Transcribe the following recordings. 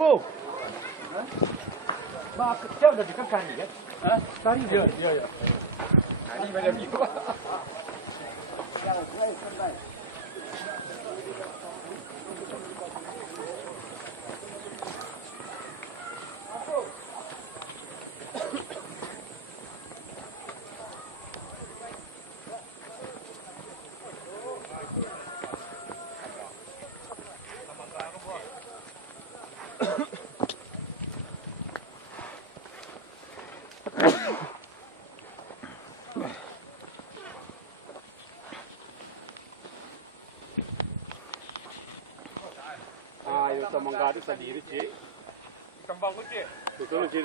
Angko. Mak kerja udah dikekan ya? Hah? Tadi dia. Iya. Ini banyak juga. Mangga itu sendiri sih. Kembang kucing. Betul sih.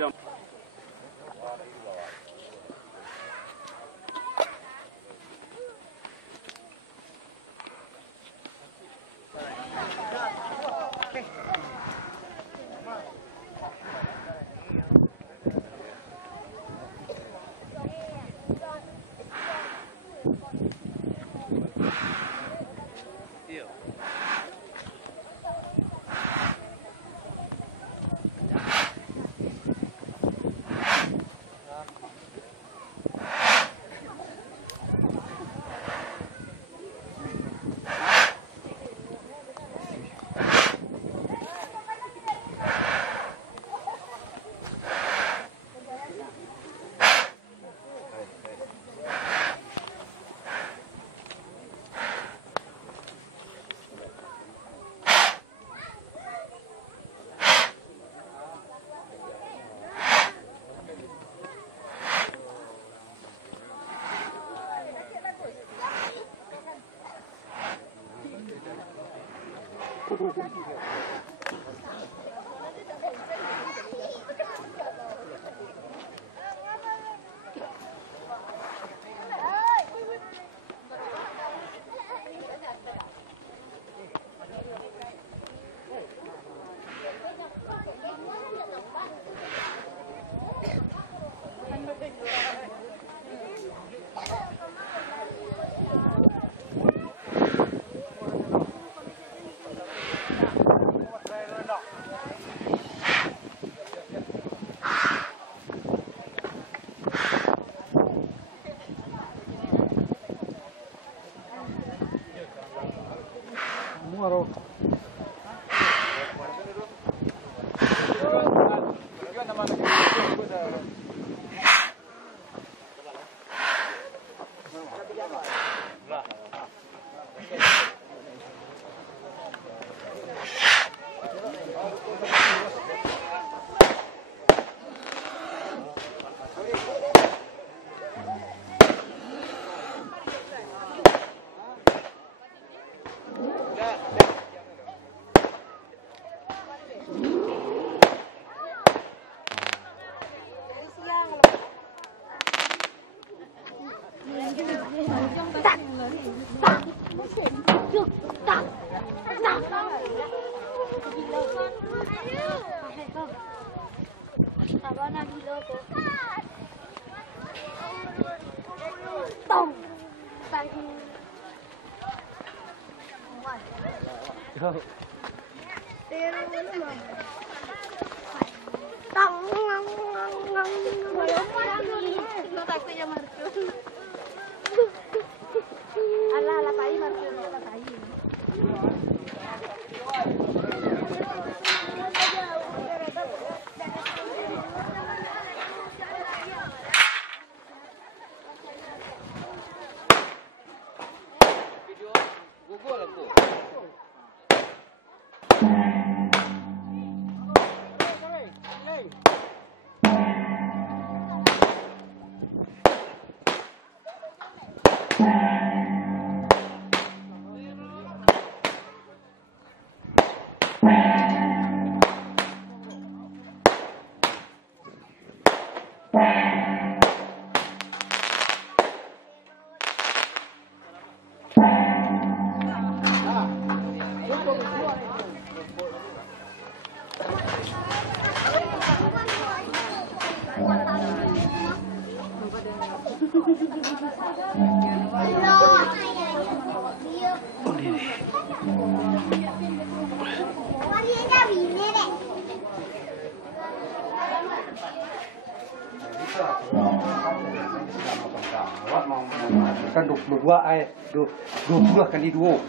Kan 22 20 kali 2.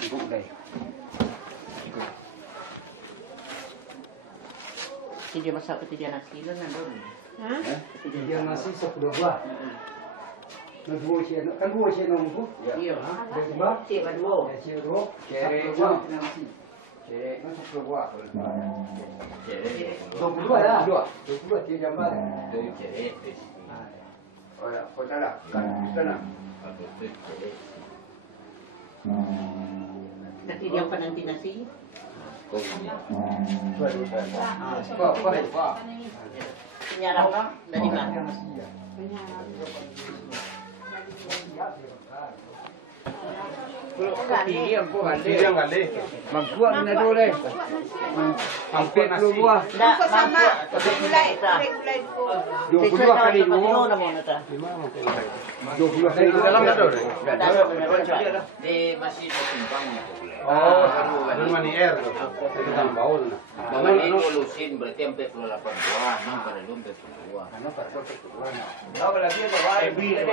Ibu dai. Dia masak ketiga nasi lu nandun. Dia nasi 10 buah. Nó đua xe nó kan đua xe nó không? Iya. Được ba? Cik berdua. Xe đua. Cere buah. Cere Nó 10 buah. Cere 22 dah. 22 dia gambar. Dari cere. Oh ya, kau cara kan sana. Nanti dia penanti nasi. Kau. Penyarap dari mana? Tinggi yang kali. Mangkuan na dole. Hampir 10 buah. Enggak, mampu. Regulai. 22 kali 2. 20 kali Dalam dah dole. Di masih berkembang. Oh, itu mani air. Itu dalam baul. Mama ini lulusin berarti sampai 28 buah, memang pada belum 30 buah. Kau lagi ada bawa MB deh.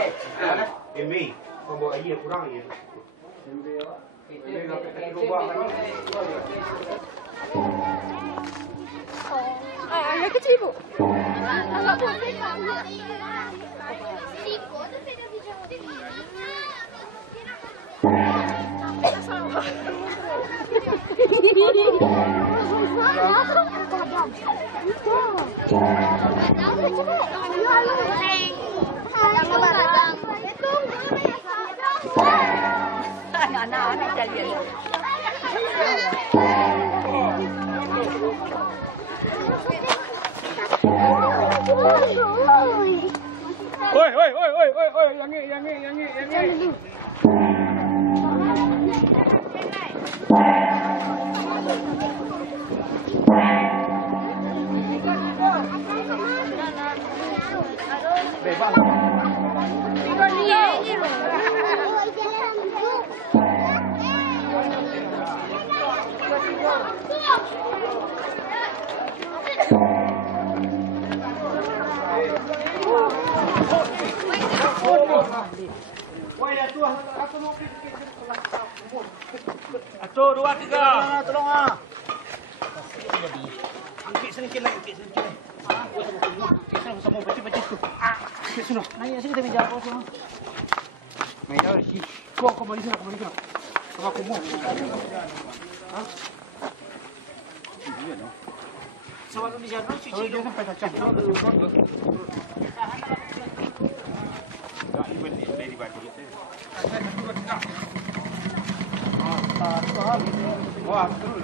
MB. Kau bawa iya kurang iya. Ini sampai ke lubang kan. Anak kecil bu. Anak pun. Anak-anak kalian. Oi, yang ini. Satu, dua, tiga. Tolong ah. Ukit sedikit lagi, ukit sedikit lagi. Sama baca tu. Ukit sana. Naik sini kita jauh semua. Main dah si. Kau balik sana, Sama aku mau. Ha? Iya no. Sama tu di sana cuci. Oh, dia sampai cacah. Tak ibu ni dari baju kita. Wah, terus.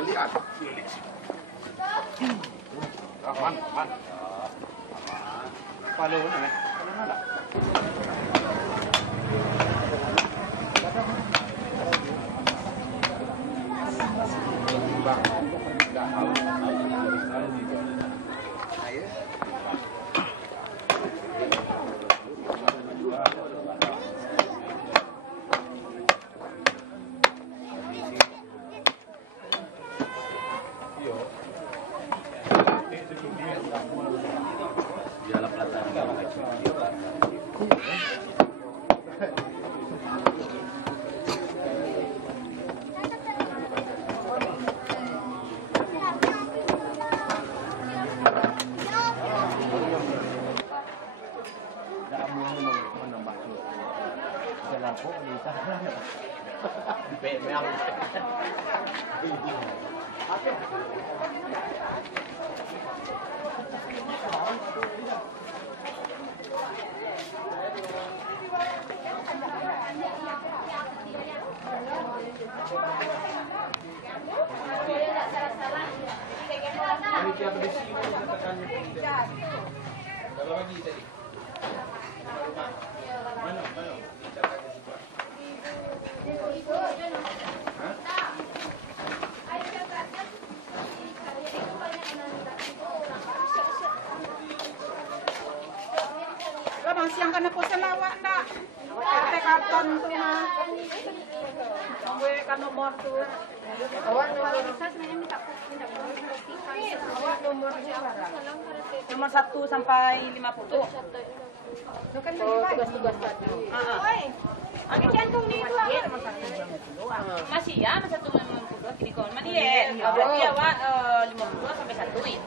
Lihat. Aman, aman. Palu ni. Siang kana po sa lawa na. Ate karton to na. Gue kan nomor tuh. Nomor 1 sampai 50. Tugas-tugas tadi. Ang jantung dito. Masih ya, masa 1 kini kon mani ya. Berarti ya 50 sampai 1 ini.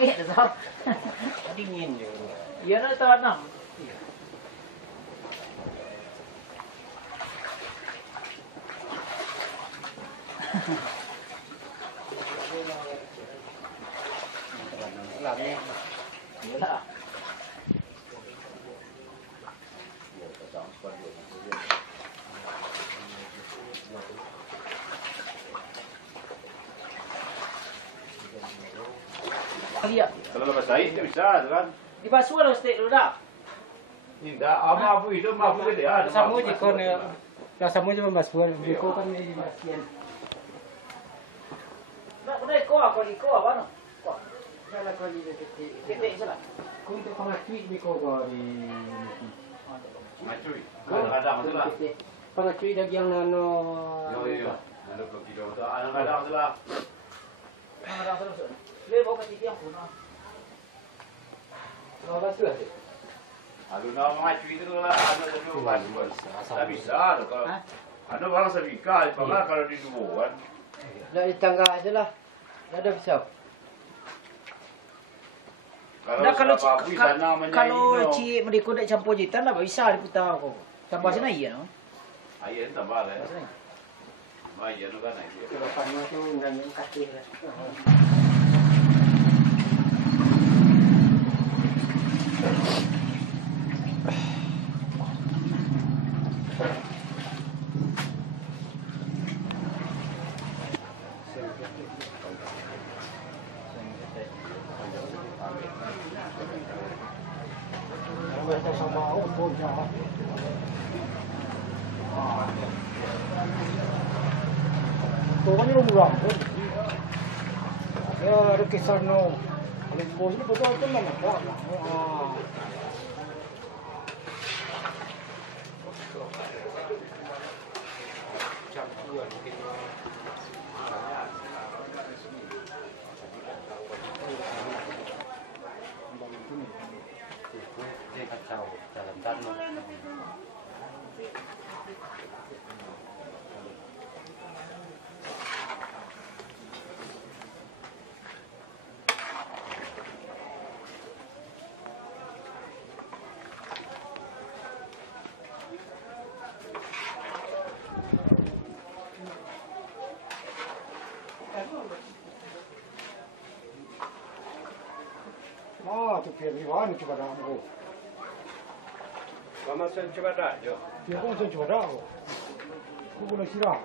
Biết được không? Đi nhìn rồi. Iya nó to lắm. Làm nghe. Nhớ là. Lihat. Kalau lepas air tak bisa tu kan. Dibasuh lah steak dulu dah. Tidak, mafu itu mafu dia. Sama je kon sama je membasuh dia kau kan ni dibasuh. Nak benar kau apa no? Kau. Kalau kau ni detik. Ketik salah. Kau untuk pengatui ni kau di Macui. Kadang-kadang tu lah. pengatui lagi yang nano. Yo. Ada pergi tu. Kadang-kadang tu lah. Kadang terus. Dia bawa peti yang pun. Kau basuh aje. Aduh nak macui tu lah. Ada tu basuh. Tak bisa tu kalau. Ada orang sebika, kalau di dua kan. Nak di tangga aje lah. Dah ada pisau. Nah, kalau Papu sana namanya kalau Ino. Cik Mediko nak campur jitan lah, bisa diputar aku. Tambah sana iya no. Ayah tambah lah. Tambah sana. Ayah nu kan ayah. Bapaknya tu nanya kasih lah. Pokoknya murah. Ya, ada kisah no. Kalau bos ni betul betul mana? Dia kacau dalam danau. Ah, tu pian ni wan cuba dah aku. Mama sen coba dah jo. Pian pun saya cuba dah aku. Aku boleh sirah.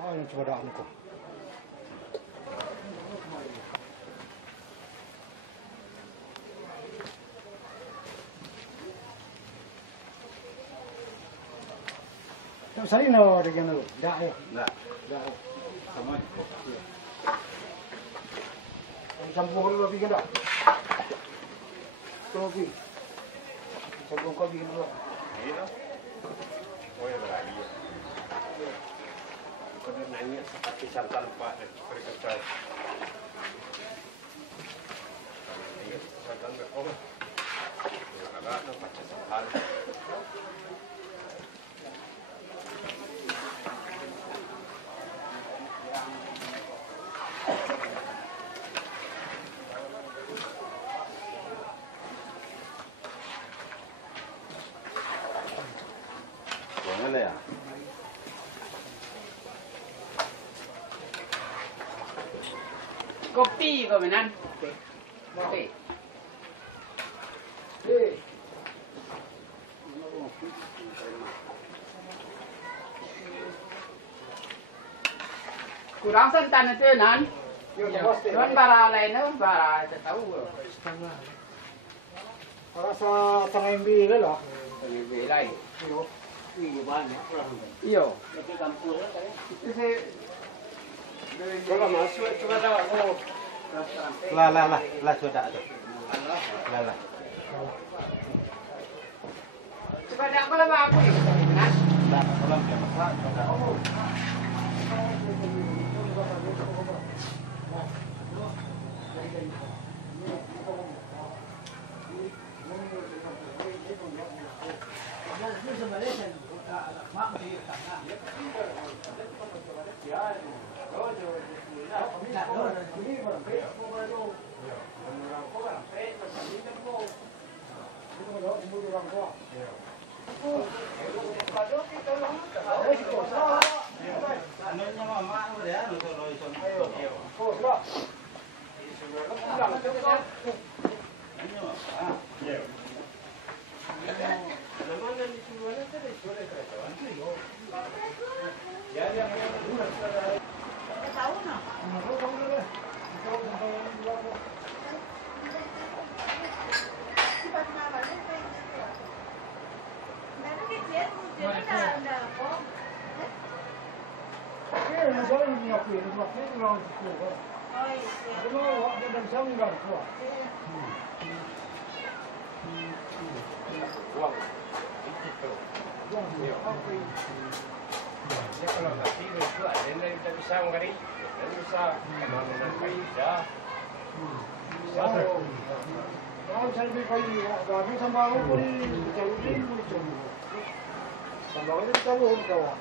Ah, yang cuba dah aku. Saya no dengan lu. Dah ya. Nah, Dah. sama. Campur dulu lebih kan dah. Kopi. Campur kopi dulu. Ini no. Oh ya berani. Kena nanya seperti santan Pak dan berkecai. Ini santan berapa? Ya agak no macam santan. Jangan ya. Kopi kau menan. Kopi. Eh. Kurang santan itu nan. Yo, bos. Tuan bara lain tu bara tak tahu. Rasa tengah MB ke lah. Lebih lain. Yo. Iyo. Itu saya Kalau masuk coba dah aku. Lah sudah ada. Lah. Coba dak apa lah aku ni. Nan. Dah tolong dia masak sudah. Kalau nanti itu ada yang kita bisa mengari, kita bisa kemana-mana faedah. Kalau saya lebih kali, kami sama aku pun jauh ni pun sama aku jauh kawan.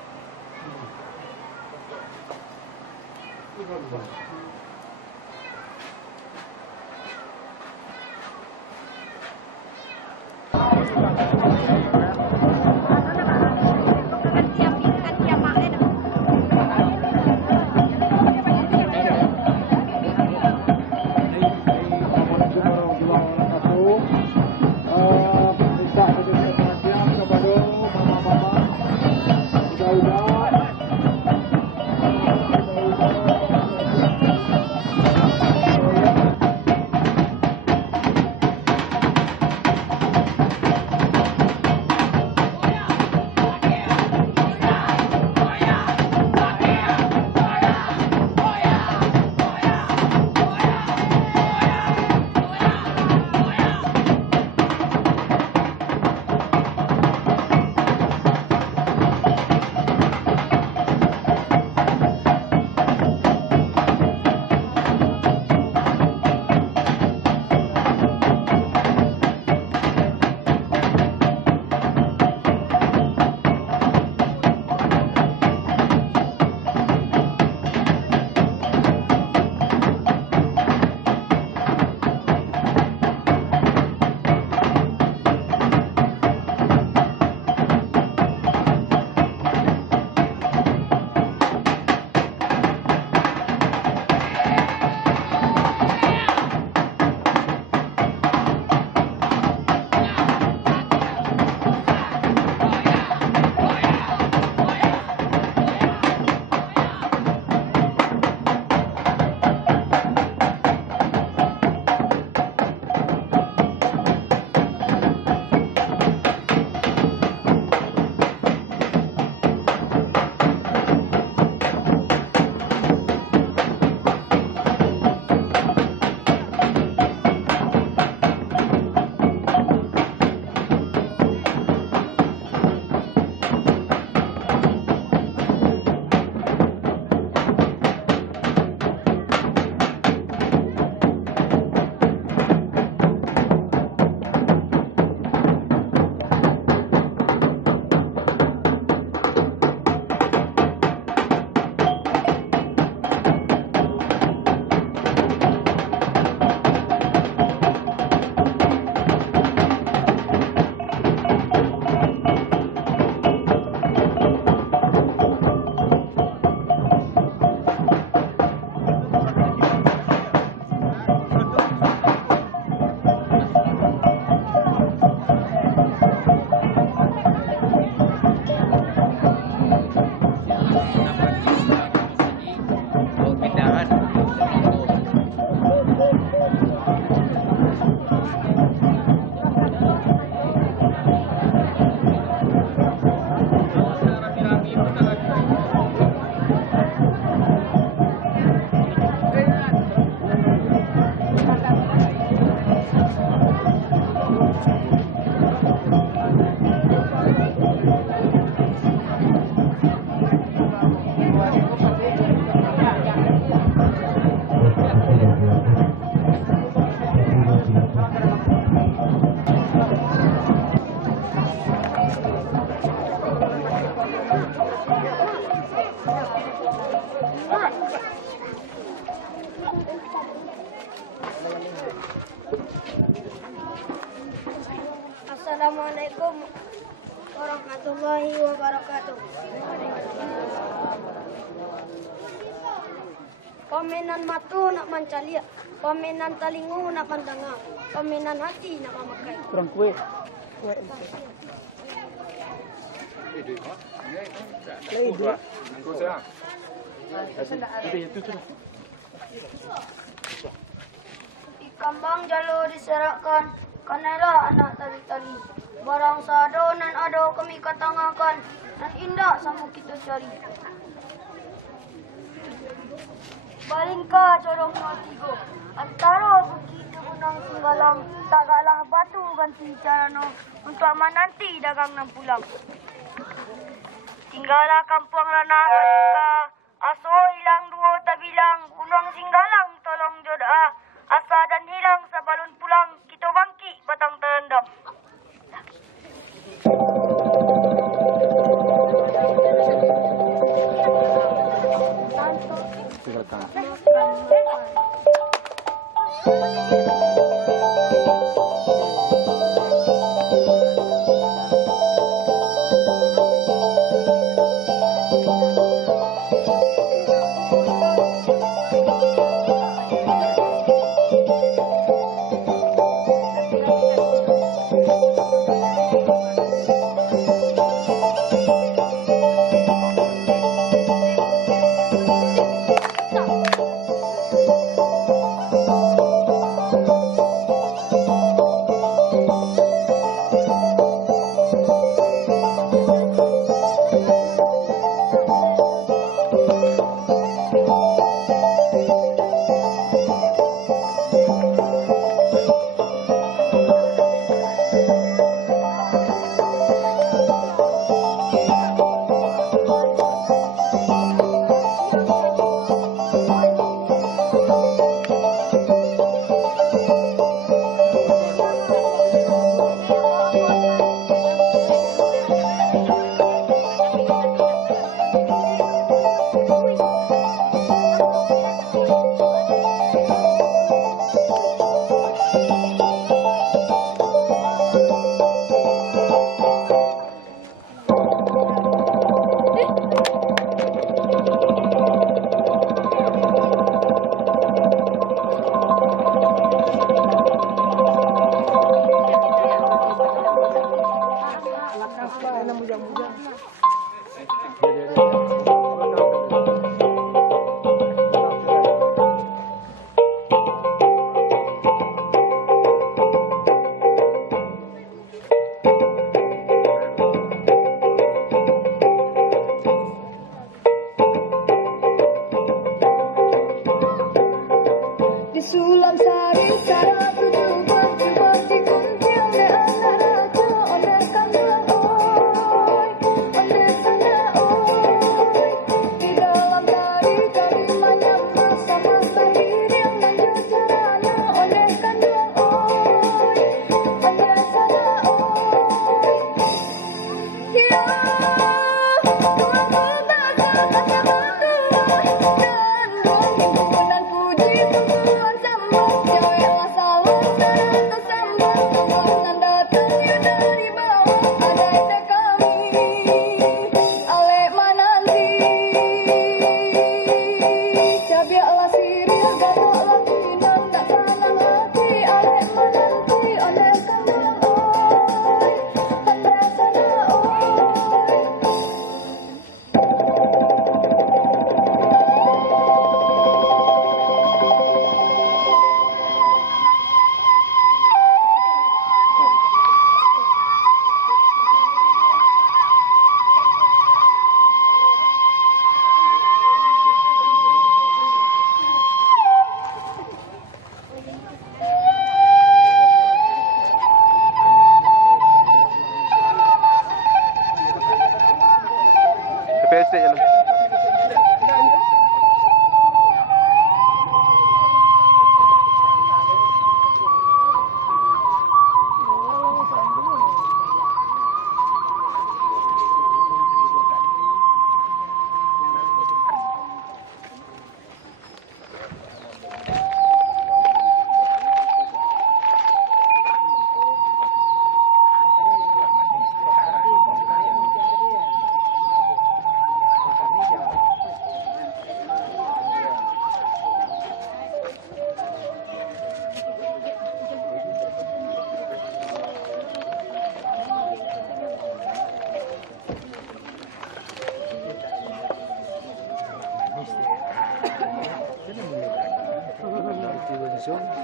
Assalamualaikum warahmatullahi wabarakatuh. Pamenan matu nak mancalia, pamenan talingu nak mandanga, pamenan hati nak memakai. Kurang kue. Kambang jalo diserahkan, kanela anak tali-tali. Barang sado nan ado kami katangakan, nan indah sama kita cari. Balingka corong matigo, antara begitu gunang singgalang, tagalah batu ganti carano, untuk menanti dagang nang pulang. Tinggalah kampung ranah balingka, aso hilang dua tabilang, gunung singgalang tolong jodoh. Asa dan hilang sebalun pulang, kita bangkit batang terendam. Silakan. Sulam sari cara tujuh baju kuntil de anak raja oner kandang oi oner sana oi di dalam tari kami menyambut sama sahir yang menjadi jarana oner kandang oi oner sana oi ya tuan kota kata batu dan himpunan puji tuhan cewek salah sana sambal kemana datang ya dari bawah ada ide kami ale mananti cabia lah siril gatok lagi nanda sanang lagi ale mananti oner kandang oi oner sana oi PST jalan. Sudah.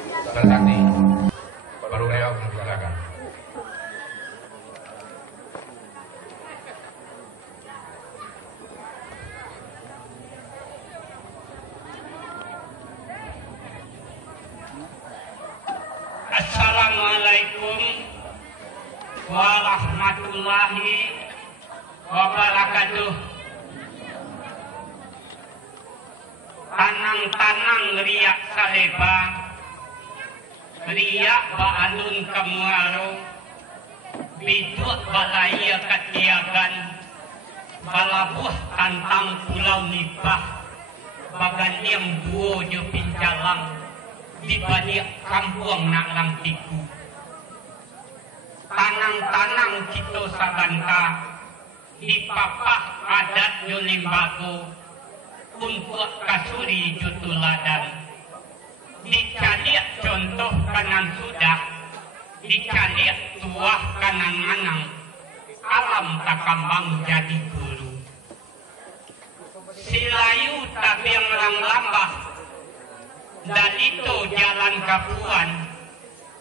Saudara Sakti, baru lewat silakan. Assalamualaikum warahmatullahi wabarakatuh. Tanang-tanang riak saleba, riak baalun kamuaro, biduk balaya katiagan, balabuh tantang pulau nipah, bagan yang duo jo pincalang, di balik kampung naklang tiku. Tanang-tanang kita sabanta, di papah adat jo limbago, untuk kasuri jutuladan. Dicaliak contoh kanan sudah, dicaliak tuah kanan manang, alam takambang jadi guru. Silayu tabiang lang lambah, dalito jalan kapuan,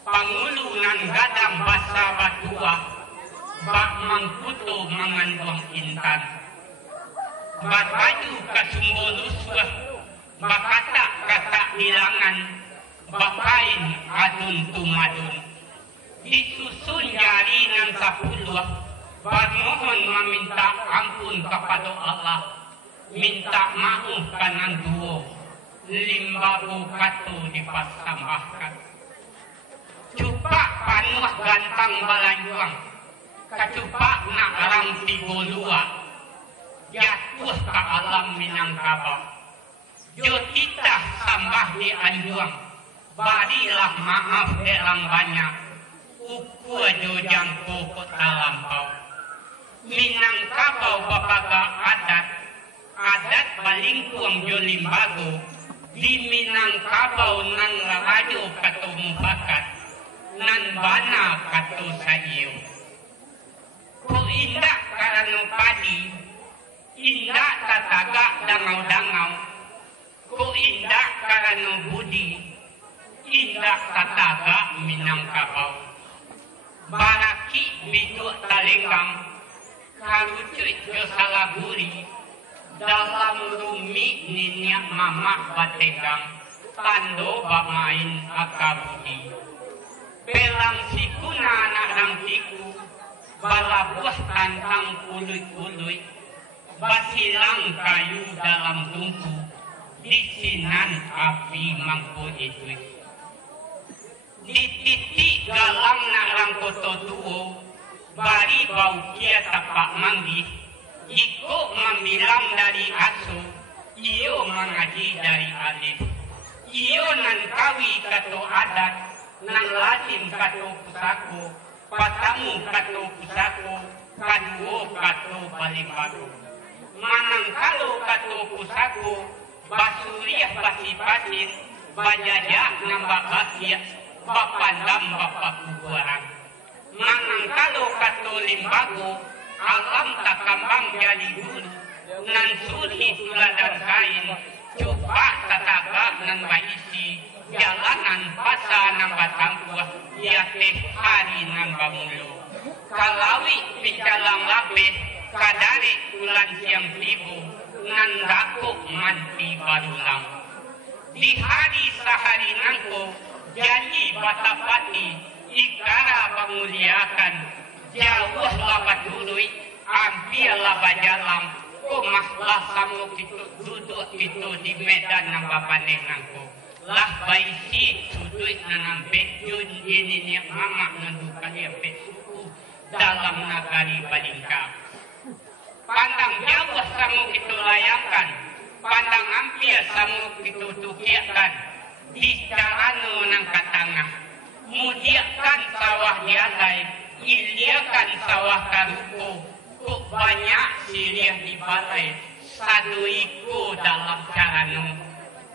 pangulunan gadang basa batua, bak mangkuto mangandong intan. Bakaju kasumboluswa, bakata kata hilangan, bakain adun tumadun. Disusun jari nan sapuluh, bermohon meminta ampun kepada Allah, minta maaf kanan duo, limbabu katu dipasambahkan. Cupak panuh gantang balanjuang, kacupak nak arang tigolua, jatuh ke alam Minangkabau. Jo kita sambah di anjuang, barilah maaf erang banyak, uku jo jangko kota lampau. Minangkabau bapaga adat balingkuang jo limbago, di Minangkabau nan rajo kato mubakat, nan bana kato sayo. Ko indah karano padi, indah tataga dangau-dangau, ku indah karano budi, indah tataga Minangkabau. Baraki biduk talenggang, karucuy ke salaguri, dalam rumi ninyak mamak bategang, tando bamain akabudi. Pelang sikuna anak rangtiku, balabuah tantang kului-kului, basilang kayu dalam tungku, disinan api mangko itu. Di titik galang narang koto tuo, bari bau kia tapak manggi, iko membilang dari aso, iyo mengaji dari alif. Iyo nan kawi kato adat, nan lazim kato pusako, patamu kato pusako, kaduo kato balimbago. Manang kalau kato pusako, basuriah basi-basin, bajajak nambah bakia, bapandam bapak kubuaran. Manang kalau kato limbago, alam takambang jadi guru, nan sulhi tuladan kain, coba tataga nan baisi, jalanan pasa nan batangkuah, ya teh hari nan bamulo. Kalawi picalang lapeh, kadari ulan siang tibu, nan dako manti barulang. Di hari sehari nangko, janji batapati, ikara penguliakan, jauh labat dului, ambil labat jalan, kumahlah samu kita duduk itu di medan nambah pandeng nangko. Lah baisi sudut nanam bejun ini ni mamak nandukan dia besuku dalam nagari Balingka. Pandang jauh samu kita layangkan, pandang hampir samu kita tukiakan, di carano nang katangah, mudiakan sawah dialai, iliakan sawah karuko, kok banyak sirih di balai, satu iku dalam carano.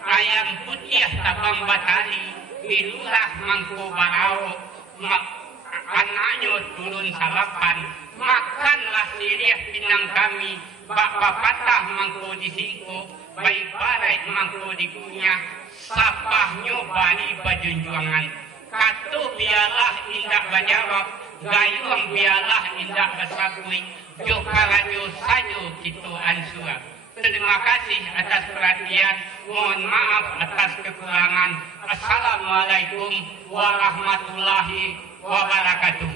Ayam putih tabang batali, ilulah mangko barao, anaknya turun sarapan, makanlah sirih pinang kami, bapak patah mangko di singko, baik barai mangko di kunyah, sapahnya bari junjungan. Katu biarlah indah berjawab, gayung biarlah indah bersabui, jokarajo sajo gitu ansua. Terima kasih atas perhatian, mohon maaf atas kekurangan. Assalamualaikum warahmatullahi wabarakatuh.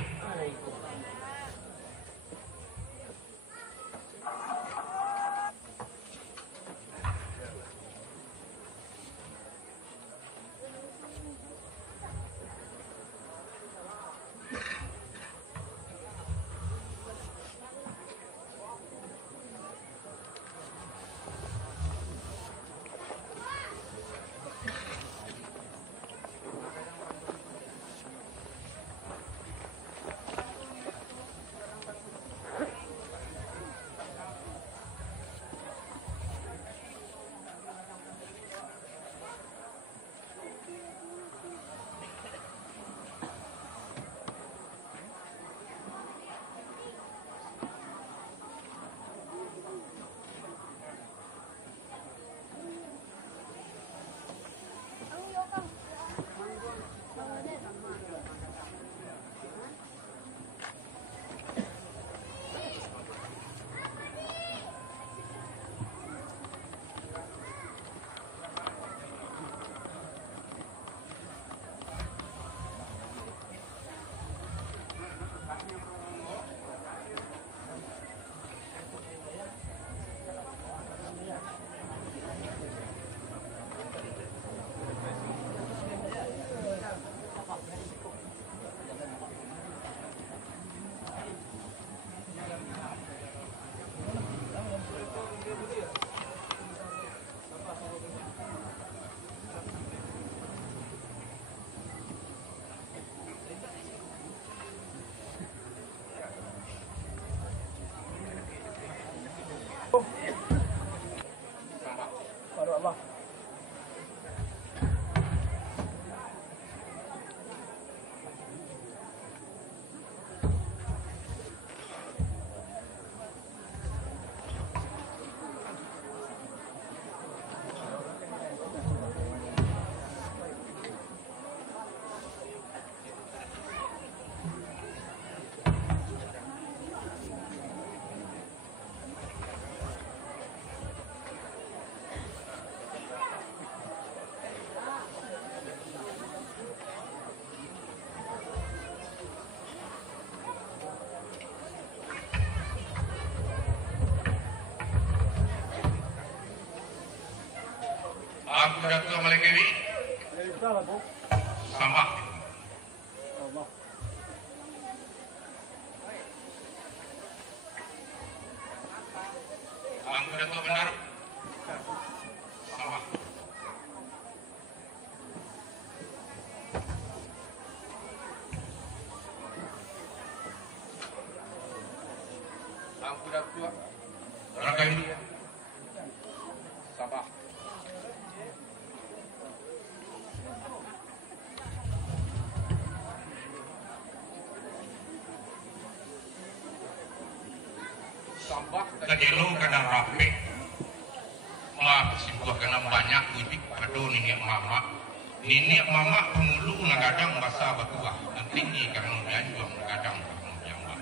Aku Datuk Malikewi sama aku Datuk benar sama aku Datuk Rakaini sama Tajelo kadang rapi, maaf sebuah kena banyak udik pada nenek mama pemulu kadang masa bertuah, tinggi karena janjuang kadang berjamba.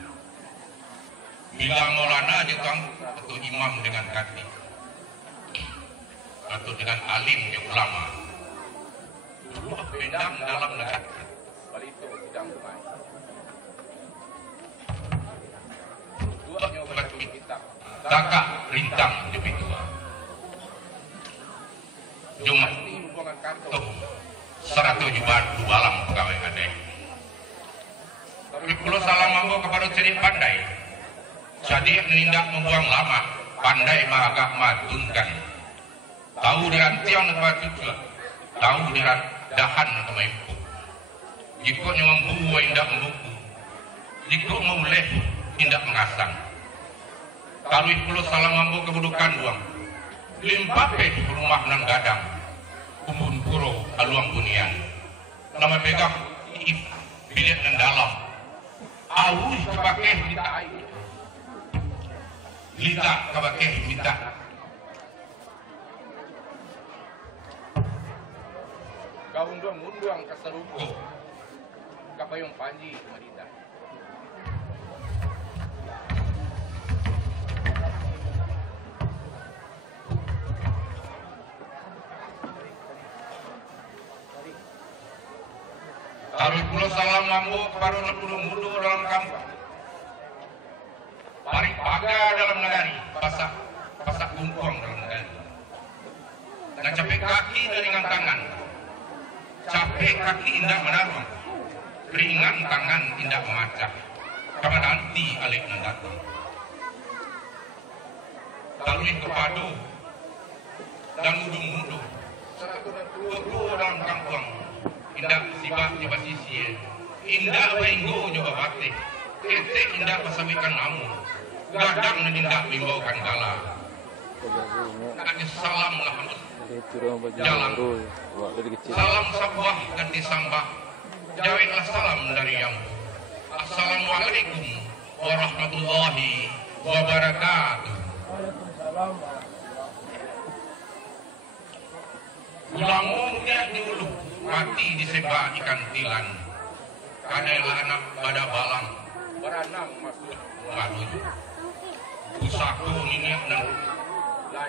Bila Maulana datang atau imam dengan kati, atau dengan alim yang ulama, dua bendang dalam negara. Balito sedang bermain. Kakak rintang lebih tua. Jumat tuh 107 dua alam pegawai adek. Tapi pulau salam mampu kepada ceri pandai. Jadi menindak membuang lama, pandai agak madunkan. Tahu dengan tiang tempat cucu, tahu dengan dahan kemampu. Jika nyawang buah indak membuku, jika mau leh indak mengasang. Kalau pulau salam mampu kebudukan uang, limpah rumah nan gadang, kumbun puro aluang bunian, nama pegang bilik nan dalam, awus kepakai lita air, lita kepakai lita. Kaundang-undang kasarupo. Kapayong Panji Marita. Taruh pulau salam mampu kepada pulau mudu dalam kampung. Parik paga dalam negari, pasak gungkuang dalam negari. Dan capek kaki dengan tangan. Capek kaki indah menaruh. Ringan tangan indah memacah. Kapan nanti alik mendatang. Talui kepadu dan mudu-mudu. Kedua dalam kampung. Indah sibak nyoba sisir. Indah benggo nyoba batik. Ketek indah pasawikan namu. Gadang indah bimbaukan gala. Naknya salam lah jalan. Salam sabuah ganti sambah. Jawablah salam dari yang. Assalamualaikum warahmatullahi wabarakatuh. Ulangnya dulu mati disembah ikan tilan. Adalah anak pada balang. Beranam masuk maluj. Usaku minyak dan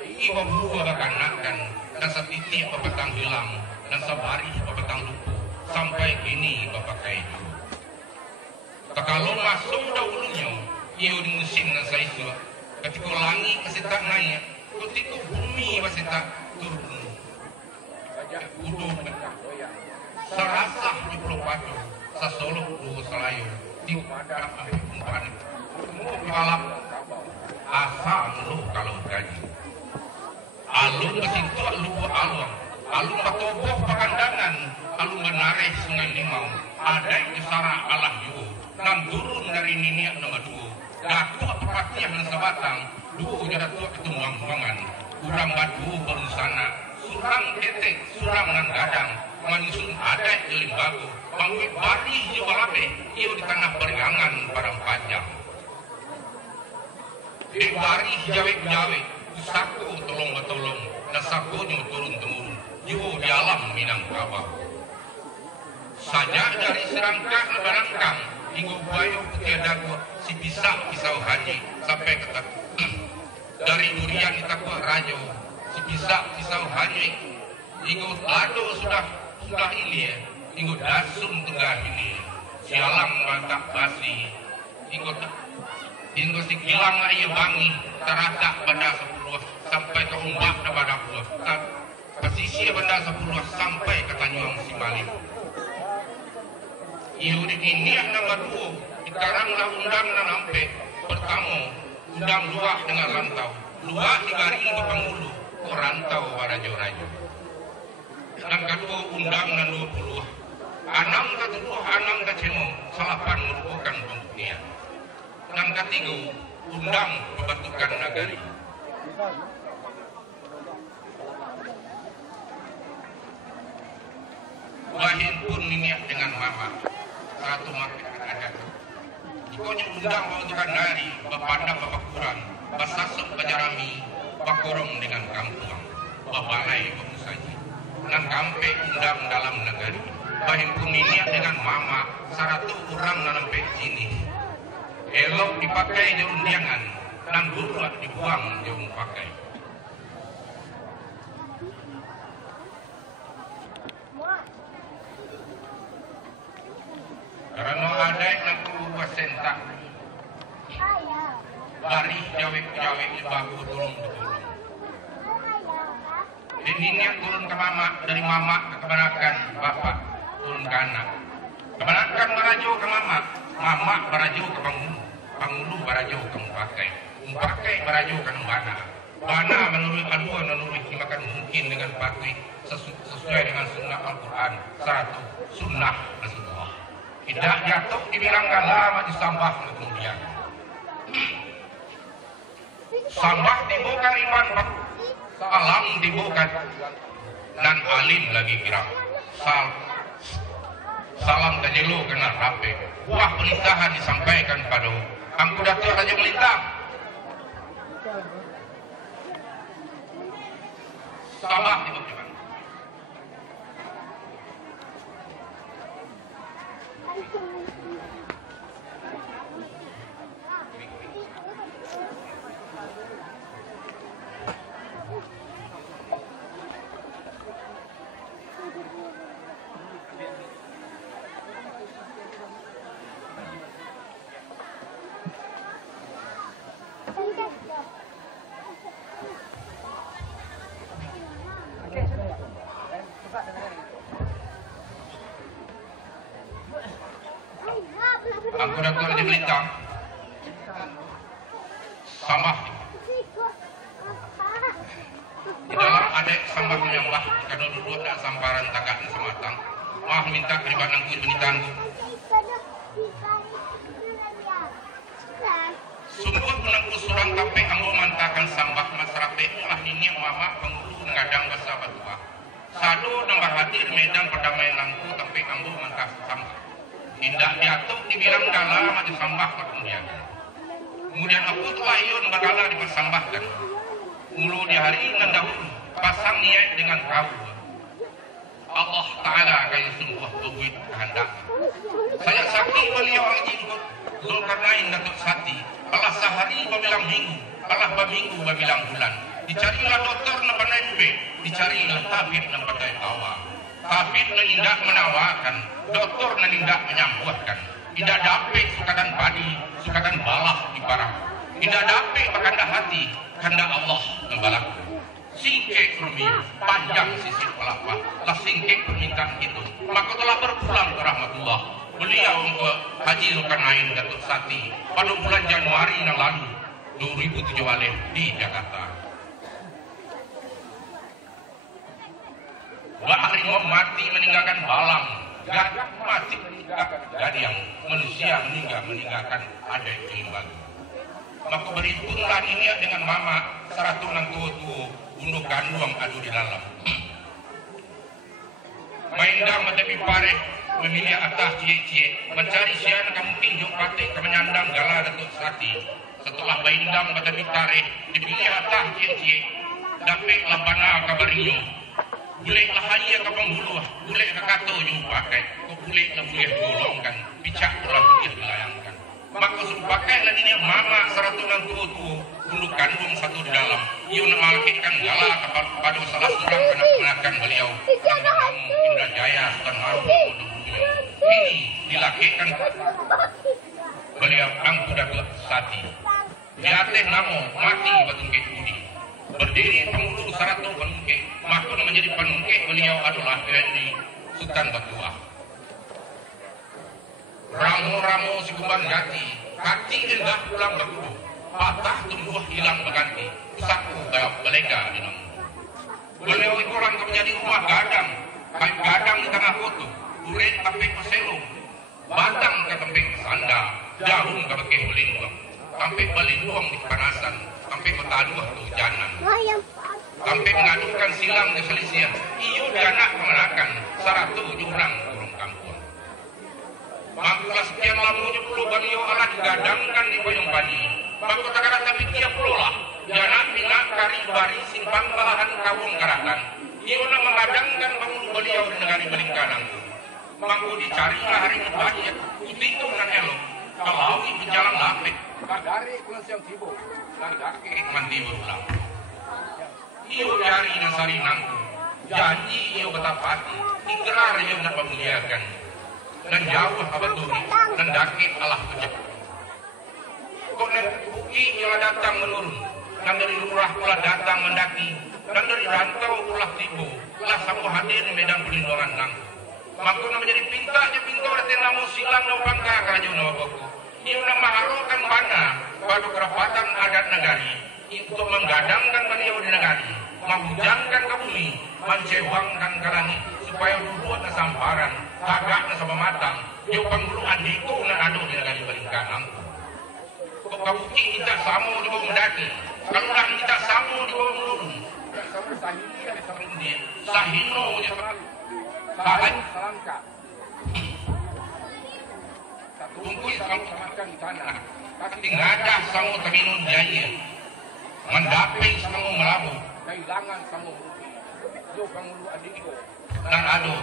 ibu buah bakanakan dan setiti petang hilang dan sabari petang lupu sampai kini bapakai. Kalau masuk dahulunya ia di musim dan saisu ketika langit kesetak naik ketika bumi kesetak turun uduh serasah di Pulau Padu sasolo dua selayu di pada umpan malam asal lu kalau gaji alun kesitu alun patoboh pakandangan alun menarik sungai Limau ada di Sara Allah juga dan turun dari niniak nomor 2 datuk perhatian dan sebatang dua datuk ketumbang-tumbangan kurang batu berusana surang ketek surang dan gadang mansun adat jelim bagu bangun bari juga labe iyo di tanah bergangan barang panjang di bari jawek-jawek saku tolong-tolong dan sakunya turun-temurun iyo di alam Minangkabau saja dari serangkang dan barangkang hingga bayu putih dagu si pisau haji sampai ke dari durian ditakwa rajo si pisau haji hingga lado sudah ini hingga dasum tengah ini sialang mantap basi hingga si kilang ayo bangi teratak pada 10 sampai ke umbak pada 10 pesisir pada 10 sampai ke Tanjung Simalim. Iyo di ini yang nomor 2 dikaranglah undang dan sampai pertama undang luak dengan rantau luak dibari ke Pangulu ke rantau rajo-rajo dan kedua undang dan 20 anam kedua anam kecemo salapan merupakan pembuktian dan ketiga undang pembentukan nagari Bahin pun niniak dengan mama satu market ada. Jikonya undang pembentukan dari bapandang bapak kurang, basasuk bajarami, bakorong dengan kampung, babalai bamusaji, dan kampe undang dalam negeri. Bahin pun niniak dengan mama, saratu kurang dalam sini. Elok dipakai di undiangan, dan buruat dibuang jauh pakai. Karena ada yang kubuah sentak bari jawek-jawek di bahu tolong. Ini turun ke mama, dari mama ke kebenakan bapak turun ke anak. Kebenakan barajo ke mama, mama barajo ke pangulu barajo ke mumpakai barajo ke bana menurut kedua menurut dimakan mungkin dengan patuh sesuai dengan sunnah Al-Quran 1 sunnah Rasulullah. Tidak jatuh dibilangkan lama disambah kemudian. Sambah dibuka iman, salam dibuka dan alim lagi kira. Salam kejelu kena rapi. Buah pernikahan disampaikan pada angku datuk Raja Melintang. Sambah dibuka. Aku datang di Belitang. Sambah. Di dalam ada sambah menyambah. Karena dulu ada sambaran tagak di sematang. Mah minta keribanan ku benitangku. Sungguh menangku surang tapi anggo mantakan sambah masyarakat lah ini mama pengulu ngadang bahasa batua. Sadu nambah hadir medan perdamaian nangku tapi anggo mantah sambah. Tidak diatuk dibilang dalam ada sambah kemudian. Kemudian aku tuh ayun berkala dipersambahkan. Mulu di hari nandahulu pasang niat dengan kau. Allah Ta'ala kaya sungguh bebuit kehendak. Saya sakit beliau al-jidut. Zulkarnain Datuk Sati. Allah sehari babilang minggu. Allah baminggu babilang bulan. Dicarilah dokter na pandai ube. Dicarilah tabib na pandai tawa. Tabib na indah menawarkan. Dokter na indah menyambuhkan. Tidak dapat sukatan padi, sukatan balah di parang. Tidak dapat bakanda hati, kanda Allah membalak. Singkek rumi, panjang sisir pelapa, lah singkek permintaan itu. Maka telah berpulang ke rahmatullah. Beliau ke Haji Zulkarnain Datuk Sati pada bulan Januari yang lalu 2007 di Jakarta. Bahari mati meninggalkan balang, gajah mati meninggalkan gadiang, manusia meninggalkan ada yang baru. Maka berhitunglah ini dengan mama seratunan tua-tua untuk ganduang adu di dalam. Maindang mentepi pare memilih atas cie-cie mencari siapa kamu tinjuk patik ke menyandang gala Datuk Sati. Setelah maindang mentepi pare dipilih atas cie-cie dapat labana kabarinyo. Boleh lah hanya ke penghulu, boleh ke kato yang pakai, kok boleh lah boleh golongkan, picak lah boleh dilayangkan. Maka pakai lah ini mama seratunan tua-tua untuk kandung satu di dalam. Ia nak malakitkan gala kepada salah seorang kenak-kenakan beliau. Indra Jaya Sultan Harun ini dilakitkan beliau Angku Datuk Sati. Di atas namo mati batungke budi. Berdiri pengurus 100 penungke, maka menjadi penungke beliau adalah Tni Sultan Batuah. Ramu-ramu si kumban gati, kati enggak pulang berkudu, patah tumbuh hilang berganti, saku kayak belega di namu. Beliau itu orang menjadi rumah gadang, kayu gadang di tengah foto, uret sampai peselung, batang ke tempat sanda, daun ke pakai belingguang, sampai belingguang di kepanasan, sampai bertaduh kehujanan. Sampai mengadukan silang keselisian, iyo anak kemenakan, 100 jurang turun kampung. Makulah sekian lamunya perlu beliau alat digadangkan di boyong bani. Maka tak tapi dia pelulah. Janak minat kari bari simpang bahan kawung karakan. Ia nak mengadangkan bangun beliau di negara Belingkanang. Maka dicarilah hari ini banyak. Itu dengan elok. Kalau ini jalan lapik. Dari pulang siang sibuk. Dan kakek mandi berulang. Ia cari nasari nangku. Janji ia betapati. Ikrar ia nak memuliakan. Dan jauh kabaturi dan dakit Allah kejap. Kok bukti ialah datang menurun, dan dari lurah pula datang mendaki, dan dari rantau ulah tibu, lah sapu hadir di medan perlindungan nang. Maka menjadi pintanya pintu berarti namu silang no pangka kerajaan Nawaboku. Ia nak maharokan mana pada kerapatan adat negari untuk menggadangkan beliau di negari, menghujangkan ke bumi, mencewangkan ke langit supaya buat kesamparan. Tagak na sa mamatang, yung panguluan dito na ano nilagay Belingkanang. Kung kabuti kita samo di bawah mendaki, kalau lang kita samo di bawah menurun. Sahino di bahan selangka. Tunggu kamu semakan di sana. Tapi ngadah samo taminun jaya. Mendapai samo melabu. Kehilangan samo rugi. Yung panguluan dito. Dan ado.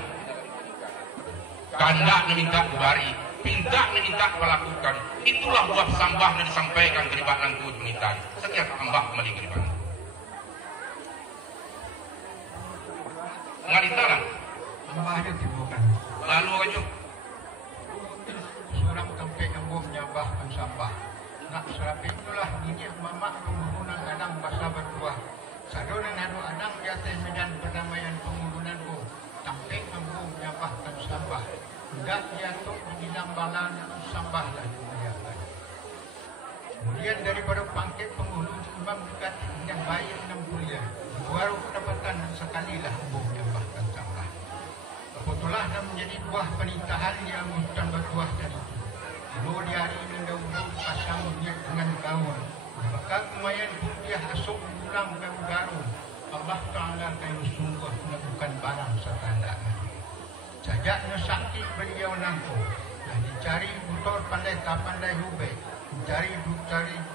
Kandak na minta kubari pinta minta melakukan. Itulah buah sambah yang disampaikan geribat langku minta. Setiap ambah kembali geribat. Ngalitaran. Ambahnya dibukan. Lalu aja. Seorang tempe embung nyambahkan sampah. Nak serapi itulah ini mamak penggunaan adang bahasa berbuah. Sadonan adu adang di atas medan perdamaian penggunanku. Tempe embung nyambahkan sampah. Tidak jatuh di lambalan sampah dan dimuliakan. Kemudian daripada pangkit penghulu imam dekat yang baik 6 bulan. Baru kedapatan sekalilah embung nyambahkan sampah. Kebetulan menjadi buah penitahan yang tambah buah dari itu. Lalu di hari ini daun pasang niat dengan kawan. Maka kemayan pun dia asuk pulang ke garu. Allah Ta'ala kayu sungguh melakukan barang setanda. Sajaknya sakit beliau nangko. Dan dicari butor pandai tak pandai hubek. Dicari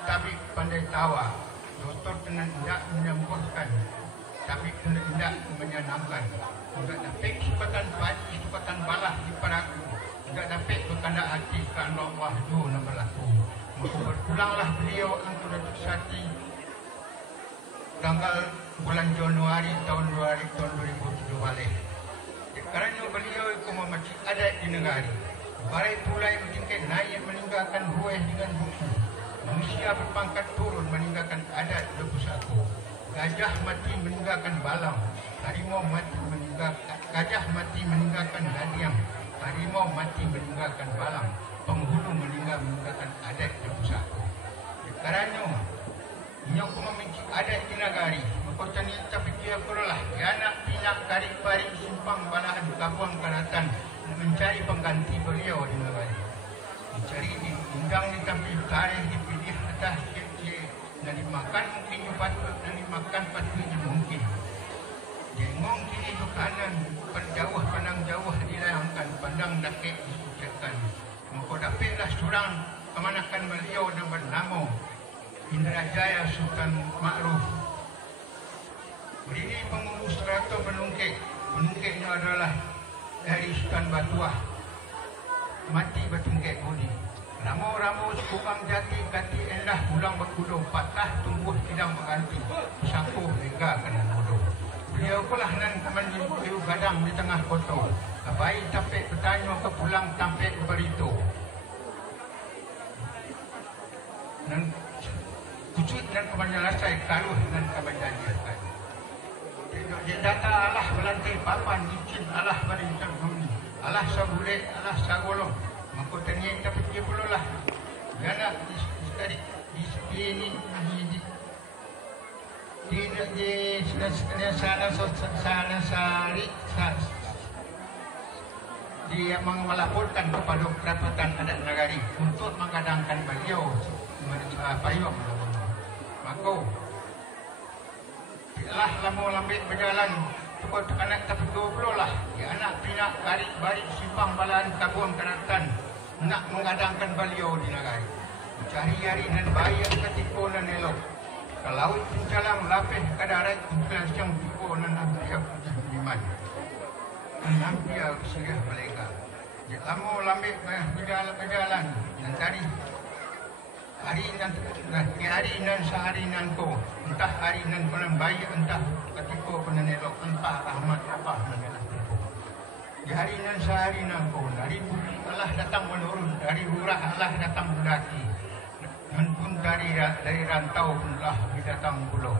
tabik pandai tawa. Doktor kena tidak menyembuhkan. Tapi kena tidak menyenangkan. Tidak dapat supatan pagi, supatan balah di padaku. Tidak dapat berkanda hati kerana Allah itu nama laku. Maka berpulanglah beliau antara Sati tanggal bulan Januari tahun 2007 balik. Kerana beliau itu masih ada di negara. Barai pulai bertingkat naik meninggalkan buah dengan buku. Manusia berpangkat turun meninggalkan adat 21. Gajah mati meninggalkan balam. Harimau mati meninggalkan gajah mati meninggalkan hadiam. Harimau mati meninggalkan balam. Penghulu meninggalkan adat 21. Kerana yang memiliki adat di negari. Maka tanya tapi dia kurolah. Anak pinak tarik parik simpang balahan kabuang karatan. Mencari pengganti beliau di negari. Mencari di undang di tapi tarikh dipilih atas dan dimakan mungkin patut dan dimakan patut mungkin. Jengong kiri ke kanan, penjauh pandang jauh dilayangkan, pandang dakik disucikan. Maka dapatlah surang kemanakan beliau dan bernama Indrajaya Sultan Ma'ruf. Berdiri pengurus Rato Penungkik. Penungkiknya adalah dari Sultan Batuah. Mati Batungkik Budi. Ramu-ramu sekubang jati kati endah pulang berkudung patah tumbuh tidak berganti sapuh lega kena bodoh. Beliau pula nan kemanjil kayu gadang di tengah kota. Abai tapek bertanya ke pulang tampek berito. Dan kucut dan kemanjalasai kaluh dan kemanjaliakan. Dia data Allah belantai papan izin Allah berikan bumi. Allah sabulet, Allah sagolong. Maka tanya tapi dia pula lah. Jangan dia melaporkan kepada kerapatan adat negari untuk mengadangkan beliau payung. Maka lah lama lambat berjalan cukup anak tapi 20 lah. Ya, anak pinak karik barik simpang balan kabuang karatan nak mengadangkan beliau di negari. Mencari hari dan bayar ketika dan elok. Ke laut pencalang lapis ke darat kumpulan siang tipu dan ambiak iman. Ambiak sirah mereka. Dia lama lambat berjalan dan tadi hari nan sehari nan ko entah hari nan penan bayi entah ketika penan elok entah rahmat apa nan tipu. Di hari nan sehari nan ko dari bumi Allah datang menurun, dari hurah Allah datang mendaki. Dan pun dari rantau punlah datang pulau.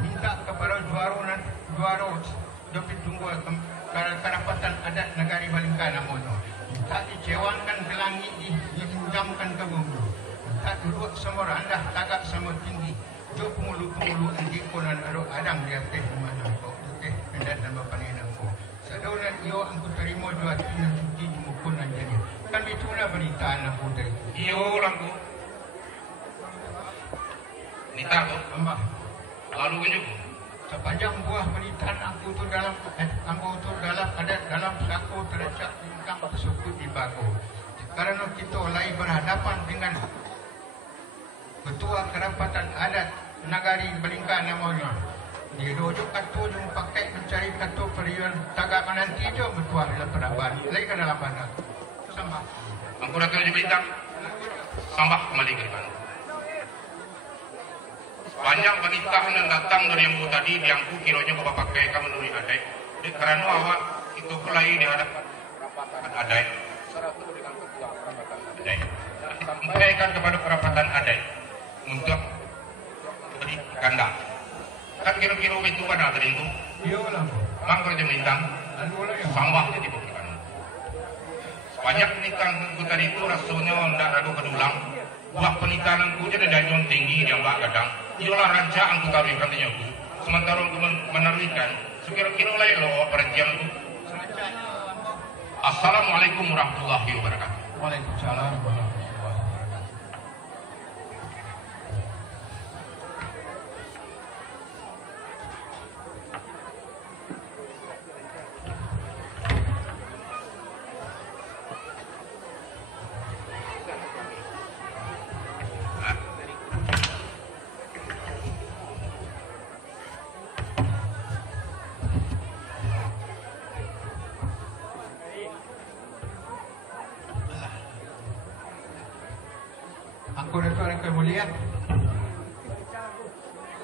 Minta kepada juara dapat tunggu kerapatan adat negari Balingka namanya. Minta dicewankan ke langit, dihujamkan ke bumi. Minta duduk sama rendah, tagak sama tinggi. Jo pengulu-pengulu antikonan aduk adang di atas mana kau. Teh pendat dan bapa nenek kau. Sadaunan iyo angku terima jua tina suci jumukunan jadi. Kan itulah berita anak putri. Iyo langku. Nita tu, Ambah. lalu kejuk. Sepanjang buah penitan aku tu dalam adat dalam saku terlecak tingkang tersebut di baku. Kerana kita lagi berhadapan dengan ketua kerapatan adat negari Balingka namanya. Dia dojuk katu yang pakai mencari katu periun tagak nanti je bertuah dalam perabot. Lagi ke dalam bandar. sambah. Angku Dato' Haji Bintang, sambah kembali ke depan. Banyak wanita yang datang dari yang tadi, diangku kilonya bapak pakai kamu menurut adai. Jadi karena awak itu mulai dihadapkan adai. Sampaikan kepada perapatan adai untuk beri kandang. Kan kira-kira itu pada tadi itu. Iya lah. Mang Haji Bintang, sambah jadi bukan. Banyak nikah ku tadi itu rasanya tidak ragu kedulang. Buah penikahan ku jadi dajon tinggi yang bak kadang. Itulah raja angku taruh katanya ku. Sementara aku menaruhkan, sekira-kira lain loh perjanjian ku. Assalamualaikum warahmatullahi wabarakatuh. Waalaikumsalam warahmatullahi wabarakatuh. Aku Dato' yang kemuliaan.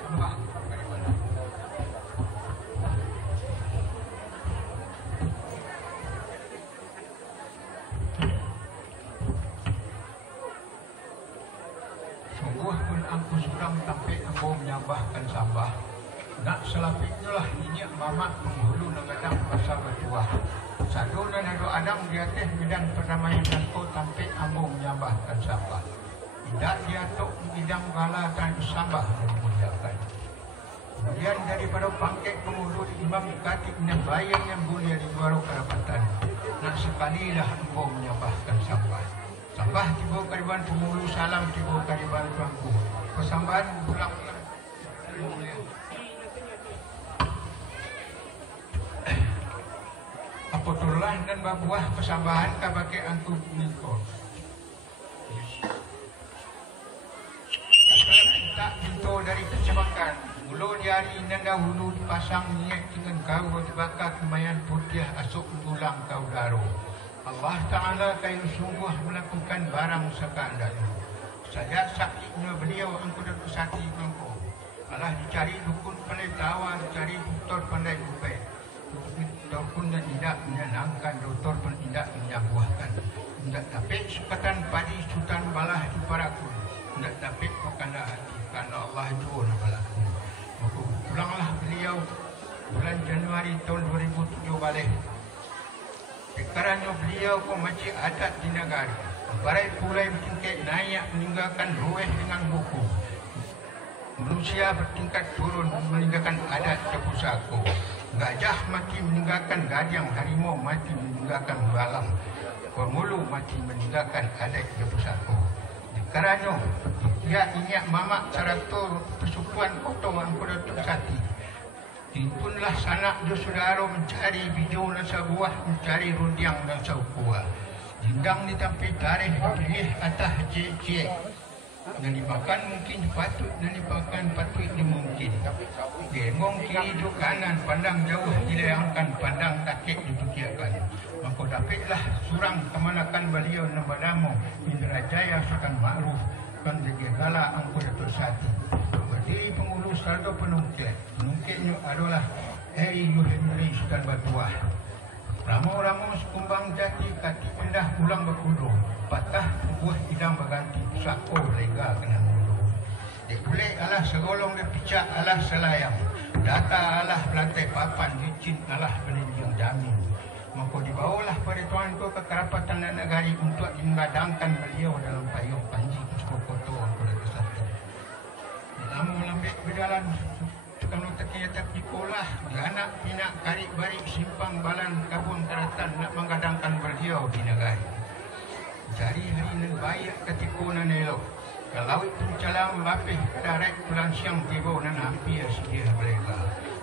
Sambah. Sungguh pun aku suram sampai aku menyambahkan sambah. Nak selapiknya lah ini mamak penghulu negadang pasal bertuah. Satu dan ada adang di atas bidang perdamaian dan kau sampai ambo menyambahkan sambah. Tidak diatuk bidang bala dan sambah dimuliakan. Kemudian daripada pangkat penghulu Imam Khatib yang bayang yang mulia di luar kerabatan. Nak sekalilah ambo menyambahkan sambah. Sambah tiba kariban penghulu salam tiba kariban tuanku. Persambahan pulang-pulang. Apa tulah dan babuah persambahan kabake angku nikor. Tak pintu dari kecemakan. Mula di hari ini dahulu dipasang niat dengan kau dibakar kemayan putih asuk tulang kau daru. Allah Ta'ala kayu sungguh melakukan barang sekandar. Saya sakitnya beliau angku dan kesati angku. Allah dicari dukun pandai tawa, dicari doktor pandai upai. Doktor pun tidak menyenangkan, doktor pun tidak menyembuhkan. Tidak dapat sukatan padi sultan balah di parakun. Tidak dapat makanda hati karena Allah itu nabalaku. Maka pulanglah beliau bulan Januari tahun 2007 balik. Kerana beliau kau masih adat di negara. Barai pulai bertingkat naik meninggalkan rueh dengan buku. Manusia bertingkat turun meninggalkan adat kepusaku. Gajah mati meninggalkan gajang, harimau mati meninggalkan balang. Pemulu mati meninggalkan adat kepusaku. Kerana dia ingat mamak caratur persukuan kotor angku Datuk Sati. Tintunlah sanak dia saudara mencari bidau dan sebuah, mencari rundiang dan saukuah. Dindang ditampi tarikh pilih atas cek-cek. Dan dimakan mungkin patut dan dimakan patut dimungkin. Gengong kiri duk kanan, pandang jauh dilayangkan, pandang takik ditukirkan. Maka dapatlah surang kemanakan beliau nambadamu Indra Jaya Sultan Ma'ruf kan segala angku Datuk Sati. Berdiri pengurus saldo penungkit. Penungkitnya adalah Heri Yuhendri Sultan Batuah. Ramo-ramo sekumbang jati kaki endah pulang berkudu. Patah buah hidang berganti. Sako lega kena mudu. Dikulik alah segolong dia picak alah selayang. Data alah belantai papan. Licin alah peninjang jamin. Maka dibawalah pada tuan itu ke kerapatan dan negari untuk mengadangkan beliau dalam payung panji Kokoto pada kesatu. Dalam melambik berjalan kalau terkira pikolah di anak pinak karik barik simpang balan kabun teratan nak mengadangkan beliau di negari. Jari hari nan baik ketika nan elok. Kalau itu calang lapih darek bulan siang tiba nan hampir sedia mereka.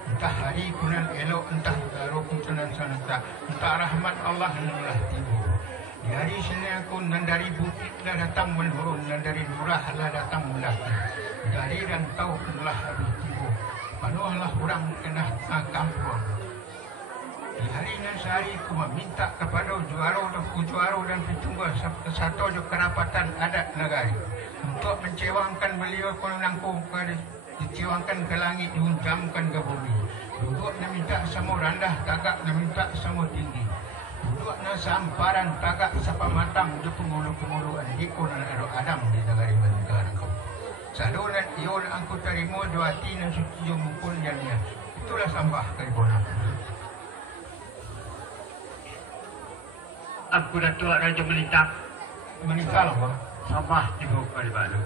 Entah hari kunan elok, entah garo kuntunan sanata, entah rahmat Allah nanlah tiba. Di hari Senin aku nan dari bukit lah datang menurun, nan dari murah lah datang melaki. Dari dan tahu lah habis tiba. Panuhlah orang kena kampung. Di hari nan sehari aku meminta kepada Pujuaro dan Pitunggal Satu Kerapatan Adat Negari untuk mencewangkan beliau konangku dicewangkan ke langit, diuncamkan ke bumi. Duduk na minta samo rendah, tagak na minta samo tinggi. Duduk na samparan, tagak sapa matang, di pengulu-penguluan dikun na Adam di negari negara kau. Salunan iyon angku terima doati na suci mukul jania. Itulah sambah karibonan. Aku Datuk Raja Melintang. Menikah apa? Sambah ibu karibonan.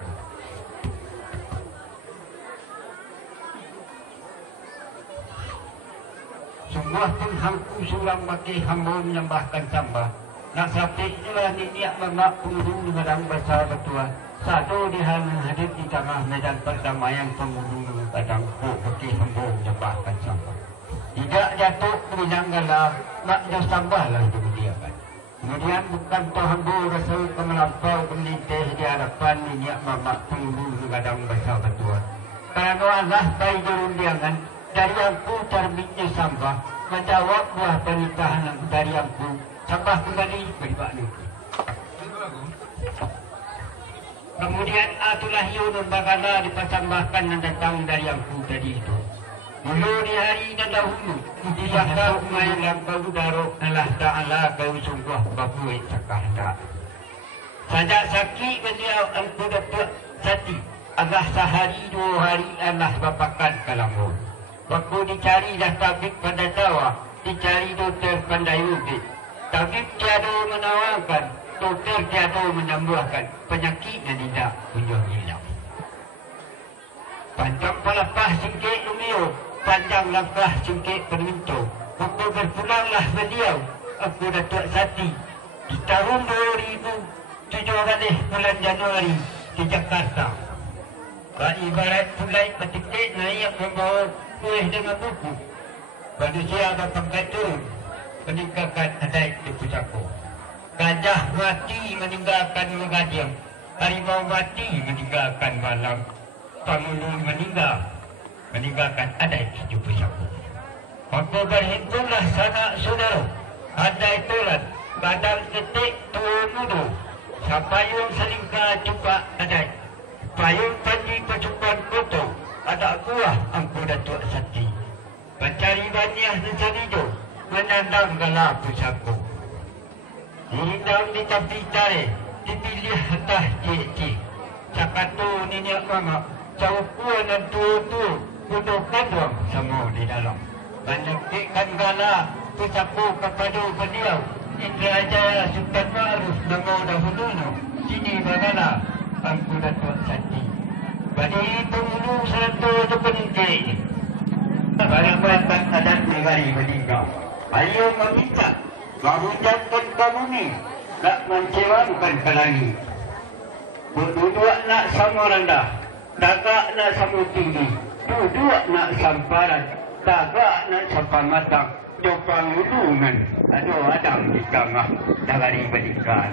Sungguh pun hangku sulam bagi hamba menyembahkan sambah. Nak sampai itulah niat memak penghulu mengadang bahasa ketua. Satu di hadir di tengah medan perdamaian penghulu mengadang bagi hamba menyembahkan sambah. Tidak jatuh menanggala, nak jauh sambahlah kemudian. Kemudian bukan tu hamba rasa kemelampau kemelintih di hadapan niat memak penghulu mengadang bahasa ketua. Kerana Allah bayi jurundiangan, dari aku terbitnya sambah menjawab buah pernikahan dari aku sambah kembali berbalik. Kemudian atulah Yunus Bagala dipasambahkan dan datang dari aku tadi itu. Dulu di hari dan dahulu disangka main lampau daro Allah Ta'ala kau sungguh bakuit sakahda. Sajak sakit beliau aku dapat sati agak sehari 2 hari Allah bapakan kalamun. Waktu dicari dah tabib pada tawa, dicari doktor pandai ubit. Tabib tiada menawarkan, doktor tiada menambuhkan, penyakit yang tidak kunjung hilang. Panjang pelepah singkit lumio, panjang langkah singkit penintu. Waktu berpulanglah beliau, aku Datuk Sati, di tahun 2007 bulan Januari di Jakarta. Ibarat pulai petik naik membawa kuih dengan buku. Manusia dapat turun meninggalkan adat di pusatku. Gajah mati meninggalkan megadiam. Harimau mati meninggalkan malam. Pamulung meninggalkan adat di pusatku. Maka berhimpunlah sanak saudara. Adai tolan, badan ketik turun mudu. Sapayung selingkah cupak adat. Payung panji pacukan koto. Ada kuah angku Datuk Sati. Mencari baniah mencari jo. Menandang gelap pusatku. Hindang di tepi tari. Dipilih entah cik-cik. Sakatu niniak mama. Caukuan dan tu-tu. Kudu kandung semua di dalam. Menekikkan gala pusatku kepada beliau. Indra Jaya Sultan Ma'ruf nama dahulu. Sini bagala angku Datuk Sati. Bagi penghulu serta penintik barang-barang adat negari meninggal. Ayo meminta menghujatkan kamu ni, nak mencewangkan ke langit. Duduk nak sama rendah, tagak nak sama tinggi. Duduk nak samparan, tagak nak sampai matang. Jopang hubungan, aduh Adam di tengah negari meninggal.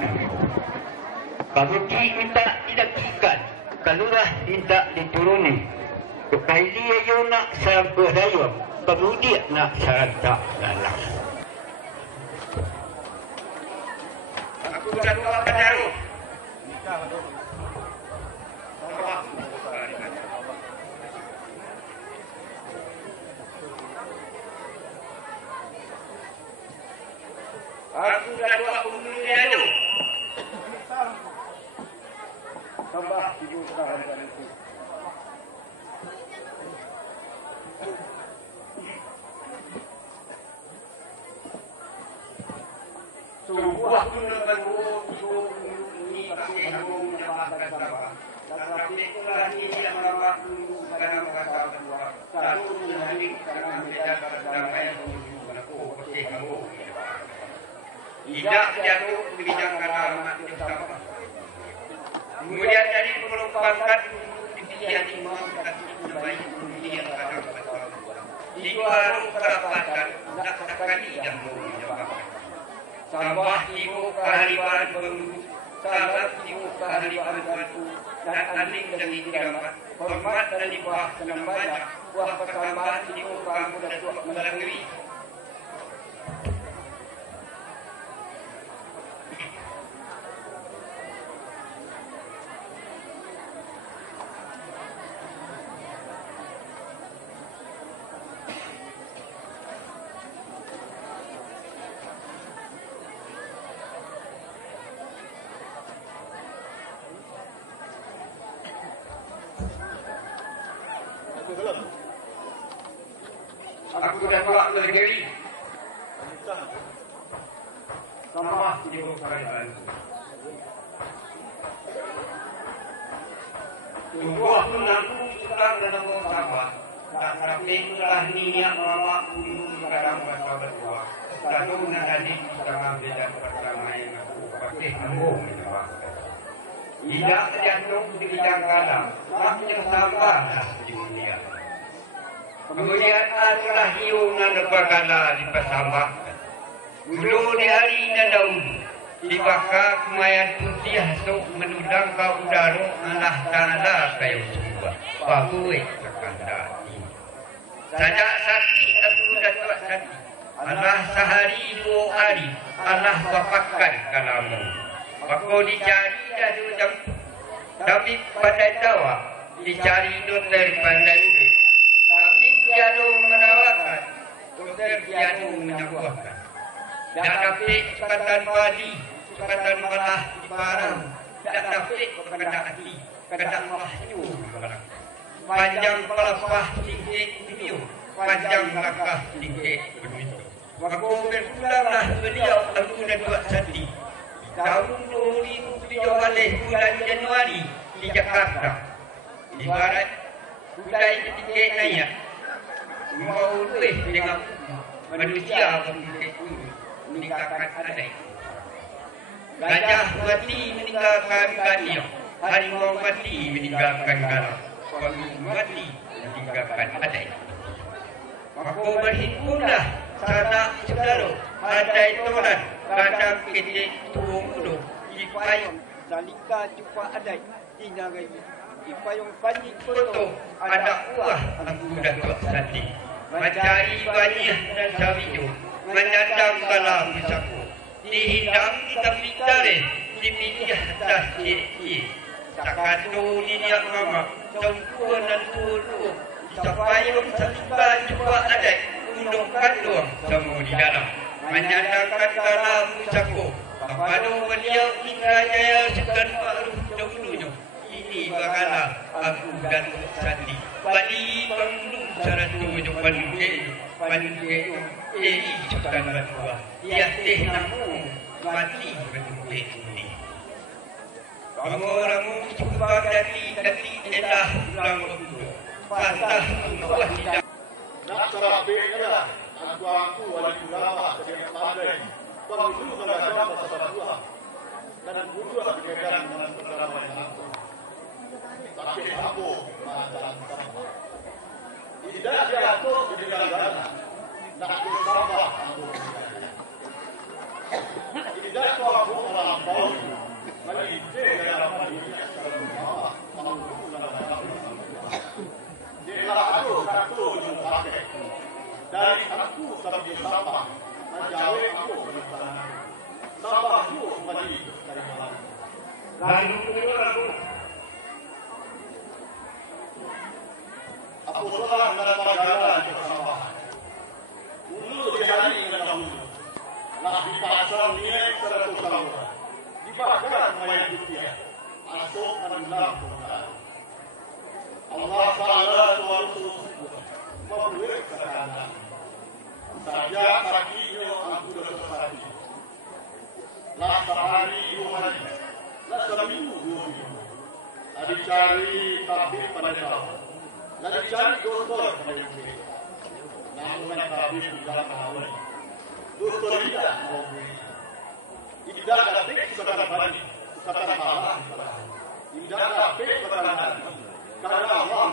Kamu minta tidak ikat. Kalulah minta dituruni. Kaili ayo nak sampai dayung. Kemudian nak serentak dalam. Aku Datuk Kajaru. Aku Datuk Kajaru. Tambah ibu tahan itu. Sungguh aku dengan ini pakai aku menyembahkan sambah. Tapi itulah ini yang merawat dulu karena merasa berdua. Satu menjadi karena beda perdamaian menuju aku pasti kamu. Tidak jatuh kebijakan amat bersama. Kemudian dari pemerintahkan dipilih imam kasih baik kemudian kadang betul. Itu harus terapkan tak sekali yang menyebabkan. Sambah ibu kehariban penduduk, salat ibu kehariban batu, dan aning dan diramat, hormat dan dibah senang banyak, buah persambahan ibu kamu Datuk Melangri. Aku dah buat negeri. Sama di kerajaan. Tunggu aku nanti sekarang dalam sahabat. Tak sampai telah niat bawa sekarang bahasa berdua. Lalu nanti setengah beda pertama yang aku pakai ambung. Tidak terjatuh di bidang kalam. Maknya sabar di dunia. Kemudian adalah hiungan berkala di persambahkan. Dulu di hari Nadaun, dibakar kemayan putih hasuk menudang ke udara Allah Ta'ala kayu semua. Bagus sekandari. Sajak sakti aku datuk sakti. Allah sehari 2 hari, Allah bapakkan kalamu. Aku dicari dah 2 jam. Tapi pada tawa, dicari dokter pandai. Tapi tiada menawarkan, dokter tiada menyembuhkan. Tak dapat sekatan padi, sekatan malah di barang. Tak dapat berkedak hati, kedak mahju barang. Panjang pelepah tingkik video, panjang langkah tingkik begitu. Aku berpulanglah beliau aku dah buat sati. Tahun 2007 balik bulan Januari di Jakarta. Ibarat budaya tingkik naik. Mau lebih dengan manusia bertingkik meninggalkan adai. Gajah mati meninggalkan gajah. Harimau mati meninggalkan garam. Babi mati meninggalkan adai. Aku berhimpunlah sanak saudara adai toran kadang ketik tuung uduh di payung salika jumpa adai di nagai di payung panji koto ada uah aku dah buat sati. Mencari banyak dan sawijo menyandang kala besaku dihindang kita pitare dipilih atas ciri sakatu niat mama tumpuan dan tulu sapayung salika jumpa adai undung kandung semua di dalam menyandangkan kala besaku kepada beliau kita jaya sekan baru dahulunya ini bakalah aku dan sandi bali perlu syarat tujuh panduke sekan berdua ia teh namu mati berdua ini ramu cuba dati elah ulang berdua patah buah tidak nak serabinya lah aku wali ulama yang pandai penghulu beragama bahasa Tuhan dan butuh kegiatan dengan perkara yang tapi aku mengatakan tidak jatuh di negara nak bersama tidak aku melampau melinte dalam dunia dia aku satu yang pakai dari aku sampai sama menjauh aku berjalan sama aku maju dari malam lalu aku telah mendapat jalan kesabaran dulu di hari yang dahulu lah dipasang nilai 100 tahun dibakar mayat dunia masuk mendalam kebenaran Allah Ta'ala Tuhan membuat keadaan saja kakinya aku dah selesai lah sehari 2 hari lah seminggu 2 minggu tadi cari tabib pada tahun lalu cari doktor pada minggu namun tabib tidak mau doktor tidak mau tidak dapat sekatan bani sekatan malam tidak dapat pertanyaan karena Allah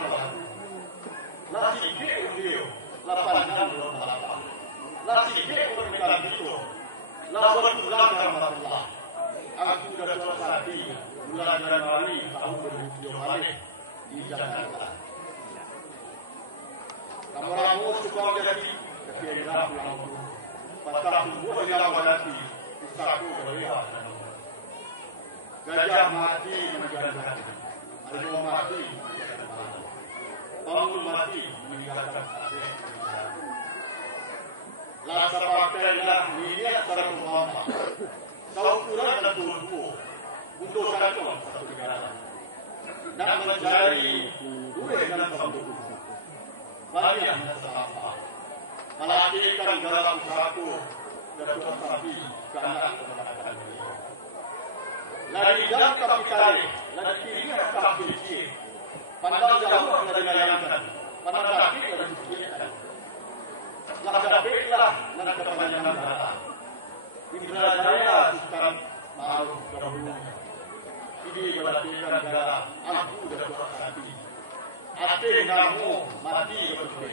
nasi ke dia 8 nasi ke permintaan itu lawan bulan Ramadhan aku dah selesai bulan Januari tahun 2007 balik di Jakarta kamu suka jadi kekiainan pulang patah semua yang wadati usahaku berlewat gajah mati meninggalkan hati harimau mati meninggalkan bahan bangun mati meninggalkan hati lasa partailah niat secara Muhammad kau kurang dan turunku untuk satu negara nak mencari duit dengan sambung banyak sampah. Melahirkan dalam satu dan dua sapi karena kebenaran ini. Lagi dalam kapitalis, lagi ingat kapitalis. Pandang jauh dari layangan, pandang dekat dari sekitar. Lah dapatlah dan kepanjangan datang. Indrajaya sekarang malu dahulu. Ini melahirkan negara, aku dan dua sapi. Ate namu mati betul.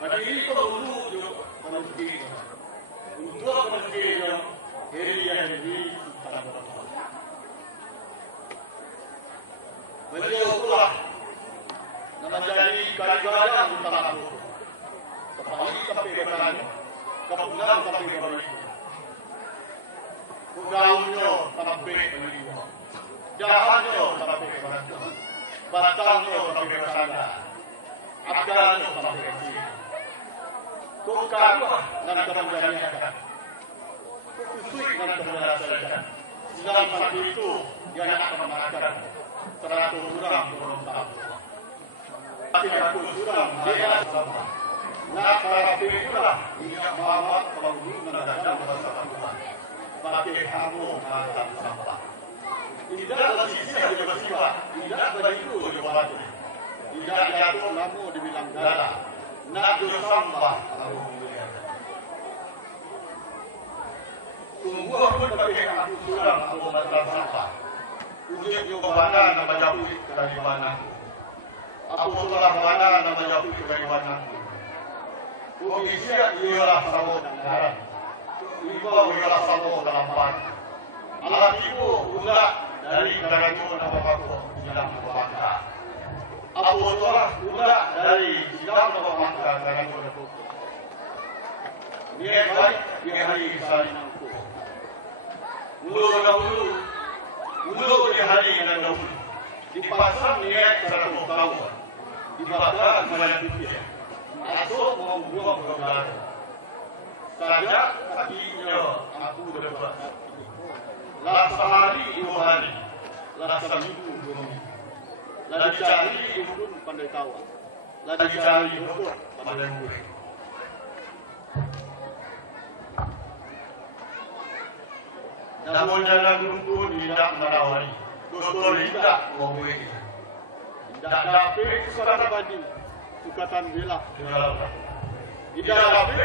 Bagi itu dulu juga menteri. Untuk menteri yang yang di tanah Bapak. Beliau itulah nama jadi kaligadah di tanah Bapak. Kepala sampai berani, kepunan sampai berani. Kudaunnya sampai berani. Jahatnya sampai berani. Batangnya sampai bersandar. Abdannya sampai berani. Tukar dan kepanjangan. Kusui dan keberhasilan. Dalam satu itu yang akan memakan 100 orang berontak. Tapi aku sudah dia sama. Nak para pihak tidak mamat pengguna dan bersama Tuhan. Pakai kamu mantan sampah. Tidak sisi yang bersifat. Tidak begitu jawab. Tidak jatuh namu dibilang darah. Nak sampah kamu mulia. Tunggu pun pakai aku sudah aku mantan sampah. Ujian mana nama jauh dari mana? Aku sudah mana nama jauh dari mana? Kubisia ialah samo darat. Ibu ialah samo dalam pan. Alat ibu ulah dari itu nama aku tidak berbangga. Aku sudah ulah dari tidak berbangga dari itu. Dia baik dia hari saling aku. Ulu di hari yang dahulu dipasang niat 100 tahun dibakar banyak dunia atau membuang ke baru saja kakinya aku berbuat lah sehari 2 hari lah seminggu 2 minggu lah dicari dukun pandai tawa lah dicari dokter pandai murid. Namun jalan rumput tidak menawari, dokter tidak mengobati. Tidak dapat kesempatan badi, sukatan bela. Tidak dapat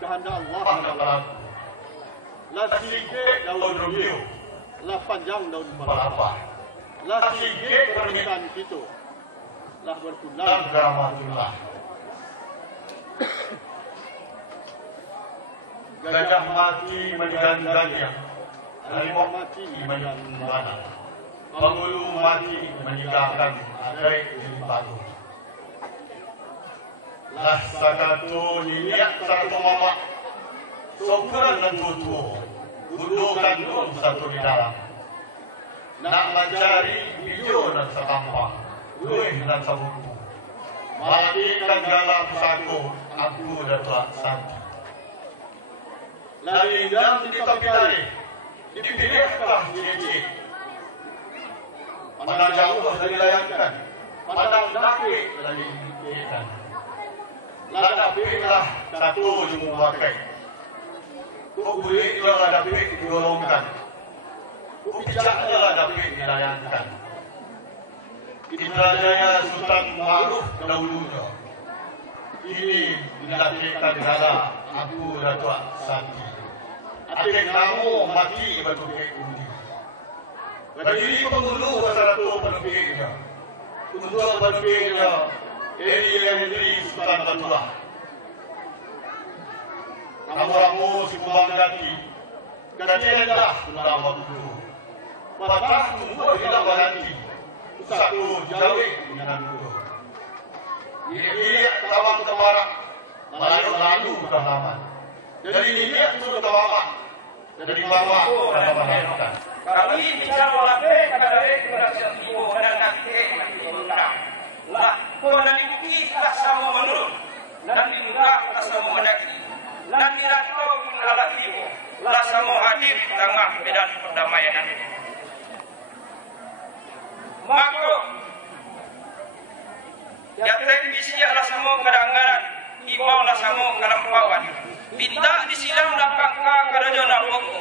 kehendak Allah. Lah sikit daun rubiu, lah panjang daun palapa. Lah sikit permintaan kita, lah berpulang rahmatullah. Gajah mati meninggalkan gajah, harimau mati meninggalkan mana, pengulu mati meninggalkan adai di batu. Lah satu niat satu mama, sokuran dan tutu, gudukan pun satu di dalam. Nak mencari hijau dan setampang, luih dan sabuku. Matikan dalam saku, aku datuk santi. Lagi dalam ditopikari, dipilihkah diri. Pandang jauh dari layangan, pandang dekat dari dipilihkan. Ladapiklah satu jemu pakai. Kubulik juga ladapik digolongkan. Kubijaknya ladapik dilayankan. Indrajaya Sultan Ma'ruf dahulunya. Ini dilatihkan gala, aku datuk santi. Adik kamu mati berpikir undi. Berdiri penghulu bersatu berpikirnya. Untuk berpikirnya, Henry Sultan Batulah. Kamu si Kumbang Gati, kejadian dah sudah waktu. Patah tunggu tidak berhenti. Satu jauh dengan dulu. Dia tawang kemarak, lalu sudah lama. Jadi dia sudah lama. Dari bawah pada menentukan. Kami bicara walaupun kadang-kadang berhasil ibu dan nanti diundang. Lah, kemudian dibuki lah sama menurun. Dan diundang lah sama mendaki. Dan dirantau mengalah ibu lah sama hadir di tengah medan perdamaian ini. Maka Jatret bisialah samo kadang-kadang, imaulah samo kalampawan. Minta disilang na kakak karajo na poko.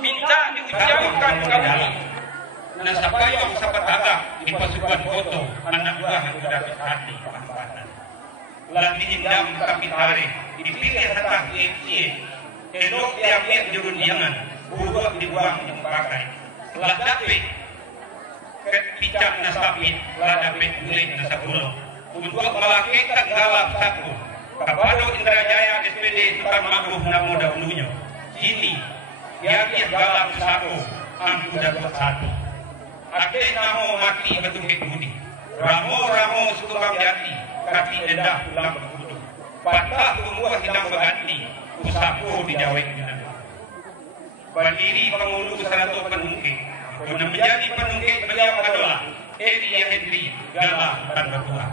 Minta diucapkan kami. Nasa payong sa pataga, ipasukan koto, anak buah yang dapat hati pampatan. Lalu dindam kapitare, dipilih hatah iye, elok diambil jurun diangan, buruh dibuang dipakai. Lah dapet, picak nasapit, lah dapet kulit nasapulong. Untuk melakukan galap saku, Kapado Indrajaya SPD Sultan Makruh namo dahulunya. Kini, diakis galap saku, angku dapat satu. Ate namo mati betukik budi. Ramo sukubang jati, kaki endah pulang berkudu. Patah tumbuh hilang berganti, usahaku dijawek dengan. Berdiri pengulu seratus penungkik, guna menjadi penungkik beliau adalah Elia Henry Galah dan Bertua.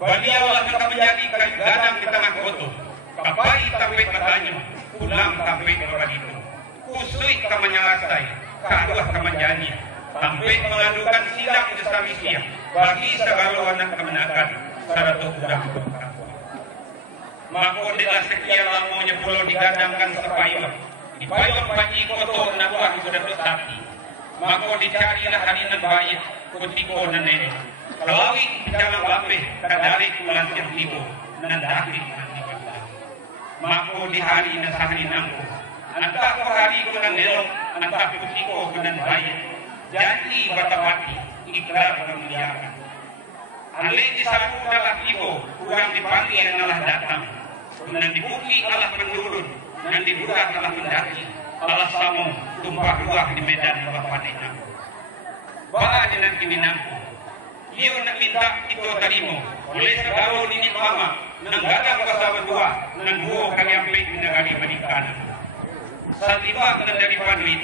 Beliau akan menjadi kayu gadang di tengah koto. Kapai sampai matanya, pulang sampai berbaditu. Kusui kemenyalasai, kaduah kemenjani, sampai mengadukan silang di Samisia bagi segala anak kemenakan, seratus udang berkata. Maka tidak sekian lamanya pulau digadangkan sepayung. Di payung panji koto nabuah sudah bersati. Maka dicarilah harinan baik, kutiko nenek. Kelawi jangan lapeh, kadari kulan yang tibo, nandaki nanti berlaku. Maka di hari nasahari nangku, antah ko hari kulan nelok, antah kutiko kulan baik. Janji batapati, ikrar kemuliaan. Alih di saku dalah tibo, kurang dipanggil nalah datang. Dan dibuki alah menurun, dan dibuka alah mendaki. Alah samung, tumpah ruah di medan bapanena. Baa dengan kiminangku. Iyo nak minta itu tarimo. Oleh segala ini mama, nanggadang bahasa berdua, nang buo kanyampe di negara Amerika. Saat tiba dari Panwit,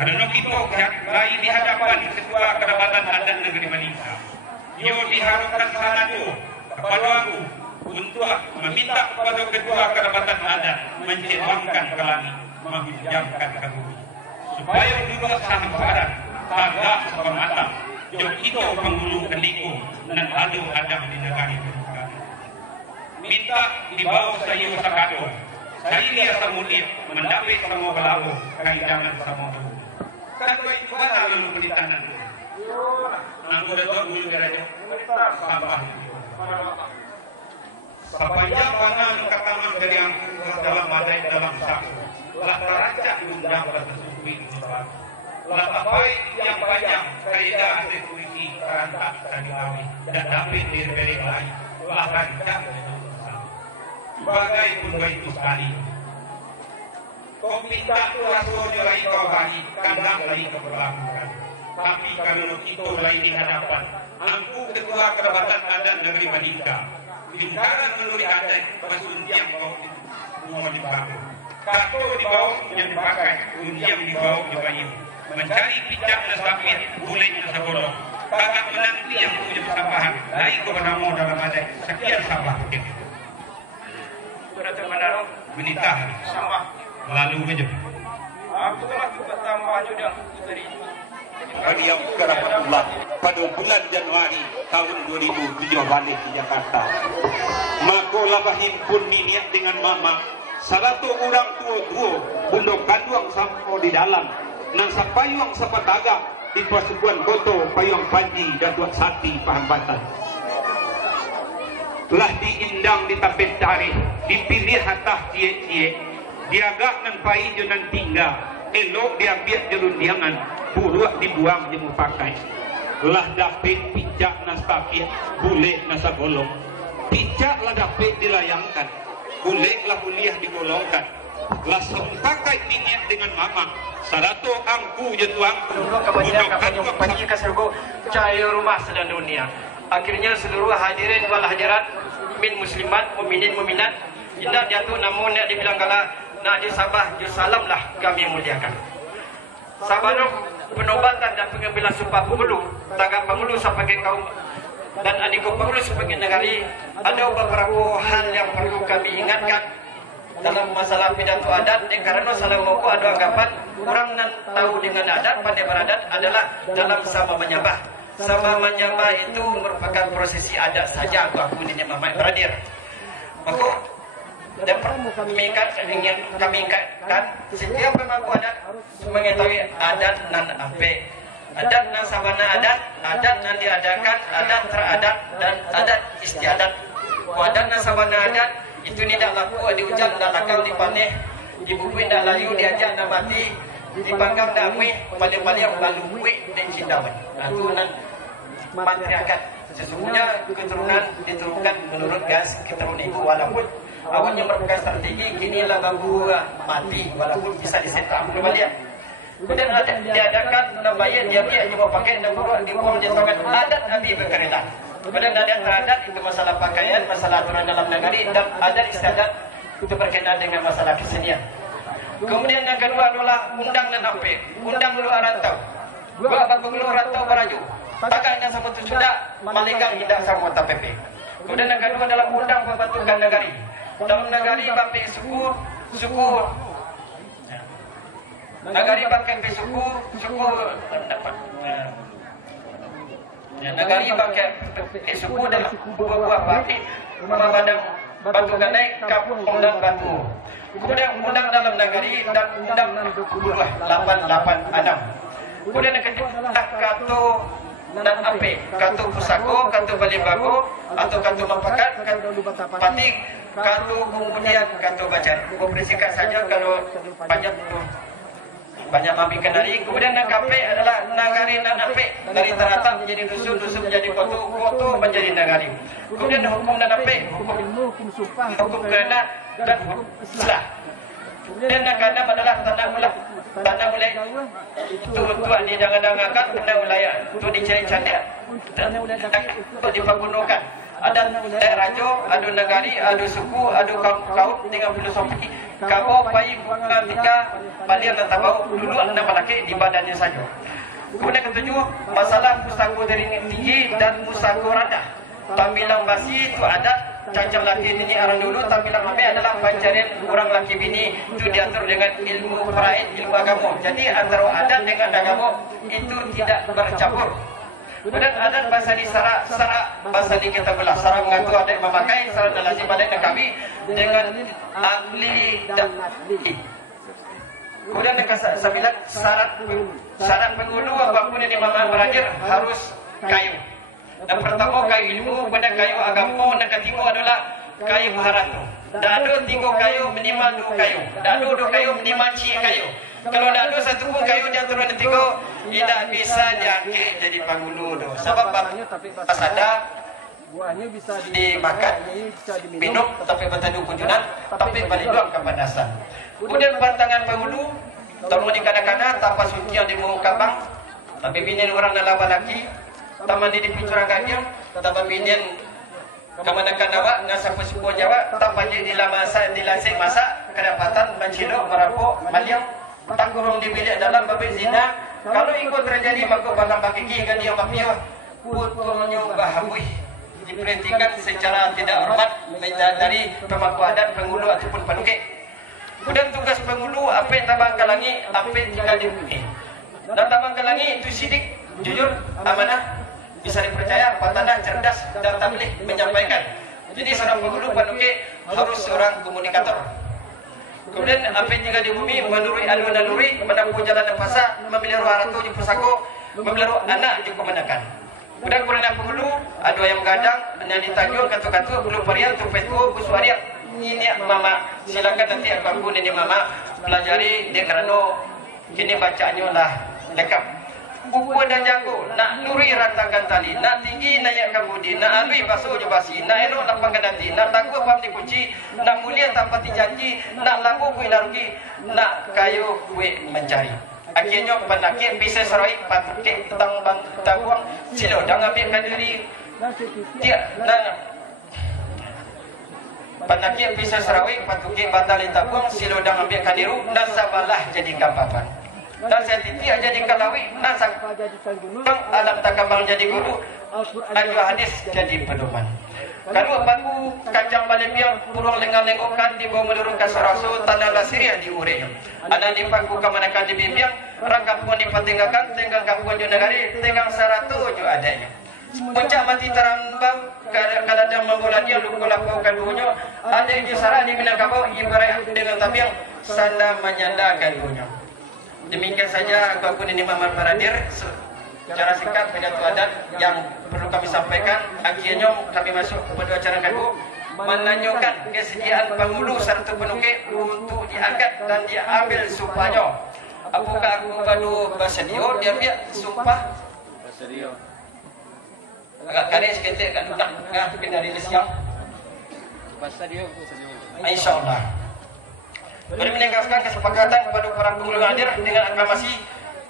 karena kita lain di hadapan ketua kerabatan adat negeri Amerika. Iyo diharapkan sana tu kepada aku untuk meminta kepada ketua kerabatan adat mencebangkan kelami, menjamkan kaburi, supaya dua sahabat agak sepematang. Jom itu penghulu kendiko dan adu adang di negara Amerika. Minta dibawa sayu sakato, saya semulia mendapat semua belabu, kaidangan semua dulu. Kan itu mana lalu pelitanan? Aku dah tahu dulu kerana sampah. Sepanjang pangan kataman dari angku dalam badai dalam saku, telah terancak undang bersesuai sebab. Lapapai yang panjang kaidah sekuriti terantak tadi kami dan dapat diberi lain telah rancak sebagai pun itu sekali. Kau minta rasulnya lagi kau bagi kandang lagi kau berlakukan. Tapi kalau kita lagi di hadapan, angku ketua kerabatan adat negeri Madinka, lingkaran menurut adat bersuntiang kau mau dibangun. Kato dibawa yang dipakai, undian dibawa dibayu. Mencari pijak nasabit, boleh nasabodong. Kakak menanti yang punya persampahan, lain kebenamu dalam adai. Sekian sampah. Berarti benar, menitah sampah. Lalu saja. Aku telah bertambah juga dari kami yang kerahmatullah pada bulan Januari tahun 2007 balik di Jakarta. Maka labahin pun niat dengan mama. Satu orang tua pundok kanduang sampo di dalam. Nang sa payung sa pataga di pasukan koto payung panji dan tuan sati pahambatan. Lah diindang di tapet cari, dipilih hatah cie-cie, diagak nan pai junan tinggal, elok diambil jerun diangan, buruak dibuang jemu pakai. Lah dapet pijak nastakit, boleh nasa golong. Pijak lah dapet dilayangkan, boleh lah kuliah digolongkan. Langsung pakai niat dengan mama. Satu angku jetuang kebanyakan panji kasergo cahaya rumah sedang dunia. Akhirnya seluruh hadirin wal hadirat min muslimat mukminin mukminat indah jatuh namun nak dibilang kala nak disabah salam lah kami muliakan. Sabarok penobatan dan pengambilan sumpah penghulu tanggap penghulu sebagai kaum dan adikku penghulu sebagai negari ada beberapa hal yang perlu kami ingatkan dalam masalah pidato adat karena selama ada anggapan orang yang tahu dengan adat pandai beradat adalah dalam sama menyembah sama menyembah itu merupakan prosesi adat saja aku ini Mama beradir. Maka ingin kami ingatkan setiap pemangku adat mengetahui adat nan ape, adat nan sabana adat nan diadakan, adat teradat dan adat istiadat. Adat nan sabana adat itu tidak laku di hujan, tidak lakau di paneh, di bubui tidak layu, diajak tidak mati, dipanggang tidak mui, paling-paling lalu mui dan cindawan. Itu nan matriarkat. Sesungguhnya keturunan diturunkan menurut gas keturunan itu walaupun awalnya merupakan strategi, kinilah bambu mati walaupun bisa disetam kembali. Kemudian ada diadakan namanya dia cuma pakai dan buruk di uang jantangan adat Abi berkerelah. Kemudian adat teradat itu masalah pakaian, masalah aturan dalam negeri, dan adat istiadat itu berkenaan dengan masalah kesenian. Kemudian yang kedua adalah undang dan ape, undang luar rantau. Gua apa luar rantau baraju. Takkan yang sama itu sudah malaikat tidak sama TPP. Kemudian yang kedua adalah undang pembentukan negari. Dalam negari pakai suku negari pakai suku pendapat. Negari pakai suku dan buah parti memandang batu ganai, kapung dan batu. Kemudian undang dalam negari dan undang 886. Kemudian yang kedua adalah kartu dan ape, kartu pusako, kartu balibago, atau kartu mampakat, kartu patik, kartu kemudian kartu baca. Membersihkan saja kalau banyak mampir kenari. Kemudian yang kape adalah nagari dan ape, dari teratak menjadi dusun menjadi koto menjadi nagari. Kemudian hukum dan ape, hukum kerana dan hukum islah. Kemudian yang keenam adalah tanda mulai itu tuan di jangan-jangankan tanda wilayah itu dicari cantik itu dipergunakan. Ada rajo, ada negari, ada suku, ada kaum dengan filosofi. Kau bayi bunga tiga balian dan tabau dulu nama laki di badannya saja. Kemudian ketujuh masalah pusako dari tinggi dan pusako rendah. Tampilan basi itu ada. Cancang laki ini orang dulu, tampilan kami adalah pencarian orang laki bini itu diatur dengan ilmu faraid, ilmu agama. Jadi antara adat dengan agama itu tidak bercampur. Kemudian adat bahasa di sara bahasa di kita belah. Sara mengaku adat memakai, sara dan lazim adat kami dengan ahli dan ahli. Kemudian yang ke-9 syarat penghulu apapun yang dimana berakhir harus kayu. Dan pertama kayu ilmu, pada kayu agama, dan ketiga adalah kayu haratu. Dado 3 kayu minimal 2 kayu. Dado 2 kayu minimal 3 kayu. Kalau dado 1 pun kayu di antara 3 tidak bisa diangkat jadi penghulu. Sebab pas ada buahnya bisa dimakan, minum, tapi bertanduk kunjungan, tapi balik doang kepanasan. Kemudian pantangan penghulu, tolong dikadang-kadang tanpa suci yang dimuka bang, tapi bini orang dalam laki. Taman di pincurang kajang, tanpa binian kemenakan awak, ngasa suku Jawa, tanpa jadi dilasik masa, kedapatan, mencilok, merampok, maliang, tanggung di bilik dalam babit zina. Kalau ikut terjadi, maka balang bakiki, kan dia mafia, putunya bahabui. Diperhentikan secara tidak hormat dari pemangku adat, penghulu ataupun penukik. Kemudian tugas penghulu, apa yang tabang kalangi, apa yang tinggal di bumi. Dan tabang kalangi itu sidik, jujur, amanah, bisa dipercaya, patanah, cerdas, dan tabligh menyampaikan. Jadi seorang penghulu penukik harus seorang komunikator. Kemudian apa yang tinggal di bumi menurut alur-aluri, menempuh jalan dan fasa, memelihara harta di pusako, memelihara anak di kemenangan. Kemudian kurang penghulu, ada yang gadang, yang ditanjung, katu-katu, belum perian, tupetu, busuariak. Ini mama, silakan nanti aku ini mama pelajari dia kerana kini bacaannya lah lengkap. Buku dan jago, nak nuri ratakan tali, nak tinggi naik kabudi, nak alui basuh je basi, nak elok lapang kedati, nak lagu pam dikunci, nak mulia tanpa dijanji, nak lagu kui larugi, nak kayu kui mencari. Akhirnya penakit bisa serai patukik tentang bang tabuang silo jangan ambilkan diri dia nah penakit bisa serai patukik batalin tabuang silo jangan ambilkan diri dan sabalah jadi kampapan. Dan saya titik jadi kalawi, nasak alam takabang jadi guru, dan hadis jadi pedoman. Kadua baku kacang balebiang kurang lengan-lengokan di bawah menurun kasaraso tanah lasirian di urenya. Anak di paku kamanakan di bibiang rangkap pun dipatinggakan tenggang kapuan jo negari tenggang saratu jo adanya. Puncak mati terambang kadang membola dia luku lapau kadunyo ada jo sarah di Minangkabau ibarat dengan tabiang sanda menyandakan bunyo. Demikian saja aku ini Mamar Paradir. Secara singkat pidato adat yang perlu kami sampaikan. Akhirnya kami masuk kepada acara kedua menanyakan kesediaan penghulu serta penuke untuk diangkat dan diambil sumpahnya. Apakah aku baru bersedia dia biar sumpah bersedia agak kare sikit kat dudak kita rilis yang bersedia insyaallah. Kami menegaskan kesepakatan kepada para penghulu hadir dengan aklamasi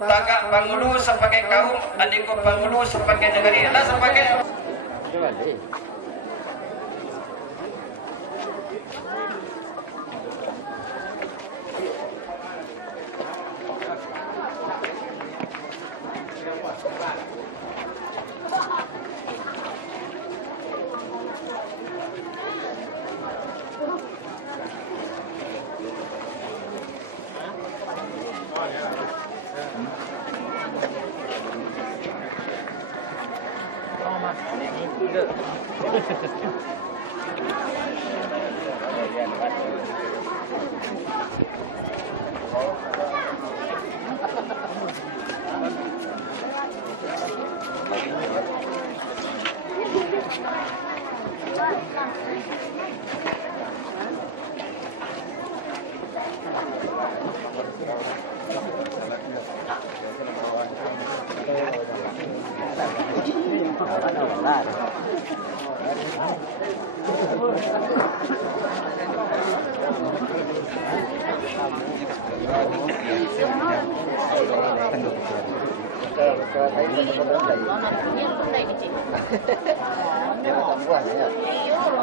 tagak Bangulu sebagai kaum, adikku Bangulu sebagai negeri, dan sebagai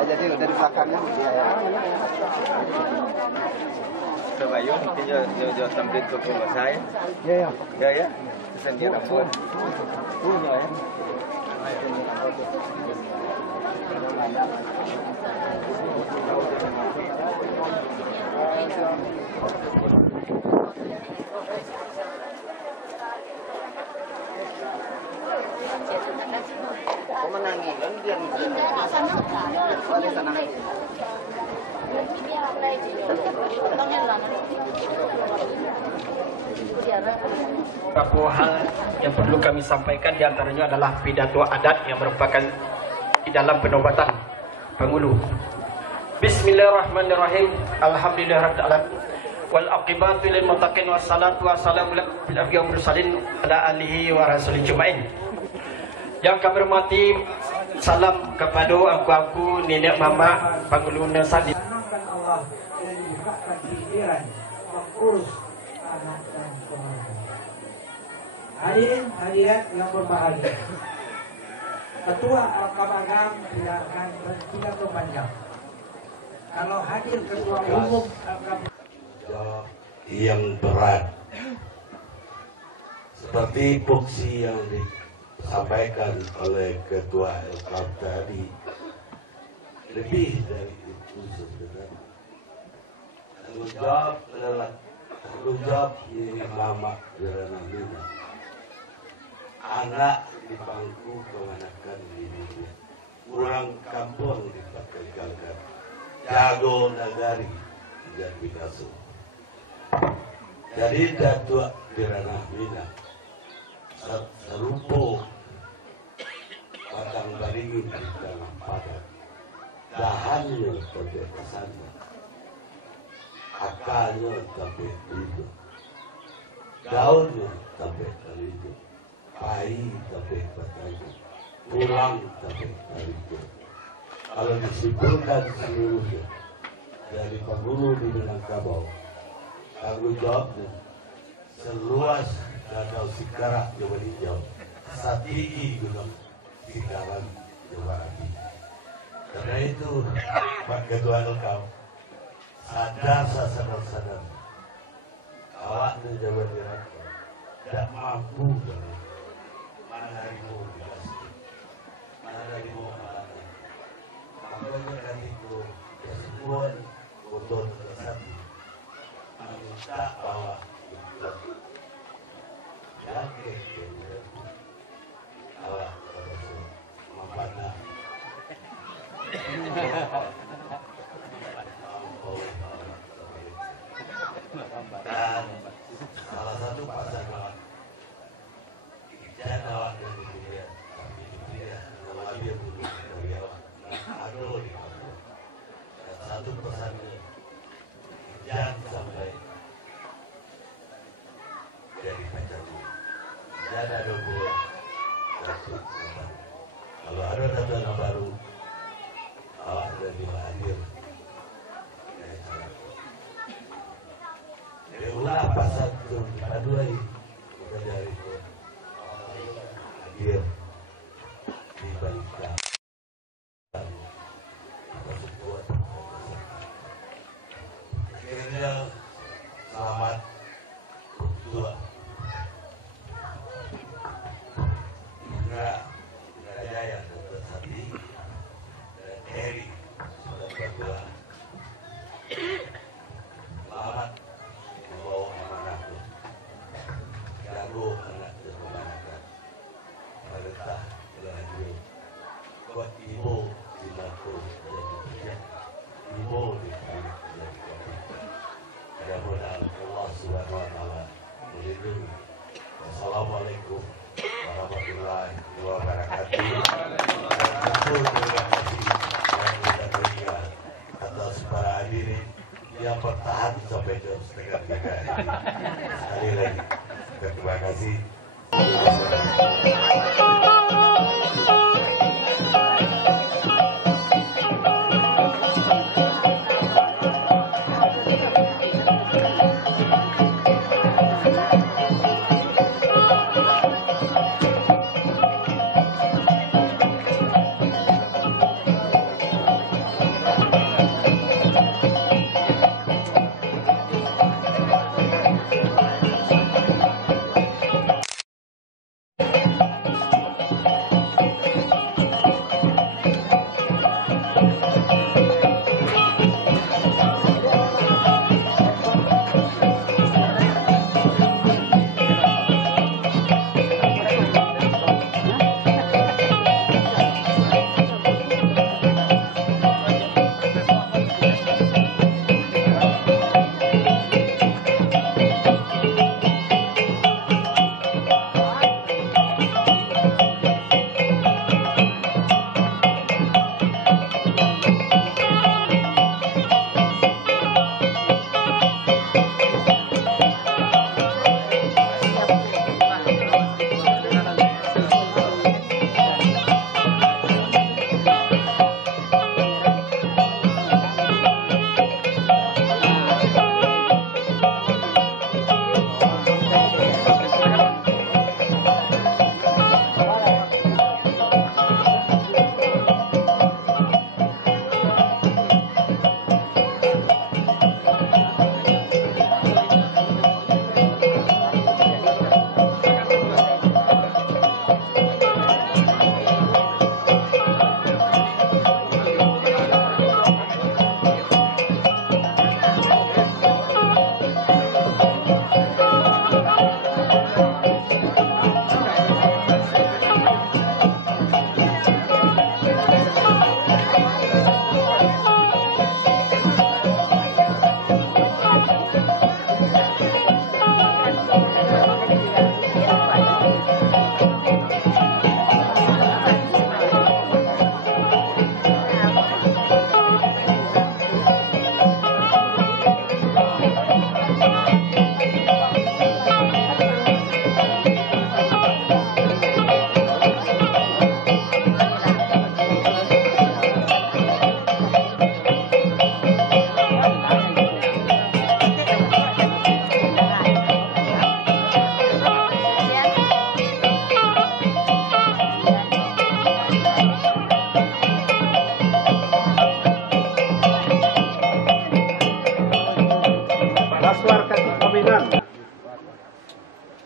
jadi dari belakangnya coba yuk mungkin jauh tampil ke rumah saya ya sendiri pun punya ya menangilan dia beberapa hal yang perlu kami sampaikan diantaranya adalah pidato adat yang merupakan di dalam penobatan Bangulu. Bismillahirrahmanirrahim. Alhamdulillahirabbil alamin. Wal aqibatu lil muttaqin wassalatu wassalamu ala mursalin ala alihi wa rasulih jumain. Yang kami hormati, salam kepada aku nenek mama Bangulu Nasadi. Allah dan dibukakan pikiran mengurus anak dan keluarga. Hadirin hadirat yang berbahagia. Ketua Al-Kabagam tidak akan berpidato panjang. Kalau hadir ketua umum Al-Kabagam yang berat seperti fungsi yang disampaikan oleh ketua Al-Kabagam tadi, lebih dari itu sebenarnya tanggung jawab adalah tanggung jawab ini mama Geranamina. Anak di bangku kemanakan ini, pulang kampung dipakai jago nagari dan Picasso. Jadi Datuk Geranamina serupa batang baringin di dalam padat, dahannya sampai ke sana, akarnya sampai itu, daunnya sampai ke itu, pai sampai ke itu, tulang sampai ke itu. Kalau disimpulkan seluruhnya dari Bangulu di Minangkabau, tanggung jawabnya seluas danau Sikarak Jawa Hijau, setinggi gunung Sikaran Jawa Api. Karena itu Pak Ketua Elkam, sadar awaknya Jawa Barat tidak mampu dari mana harimau dikasih, mana harimau mana makanya kan itu kesembuhan untuk sapi minta bahwa yakin Allah memandang dan salah satu pasangan jangan awak dari dunia tapi dunia kalau dia dulu dari awak aduh dan satu pesannya jangan sampai jadi pacar jangan ada buah kalau ada data baru awak lebih hadir ulah pasal itu padu lagi bukan dari itu hadir di balik akhirnya selamat tua enggak jaya dokter Sati dan Heri sudah berdua selamat membawa amanah jago anak dan masyarakat perintah berlanjut buat ibu di Marco dan ibu di mudah-mudahan Allah Subhanahu wa taala melindungi. Wassalamualaikum warahmatullahi wabarakatuh. Dan terima kasih yang kita berikan atas para hadirin yang bertahan sampai jam 2:30. Sekali lagi terima kasih.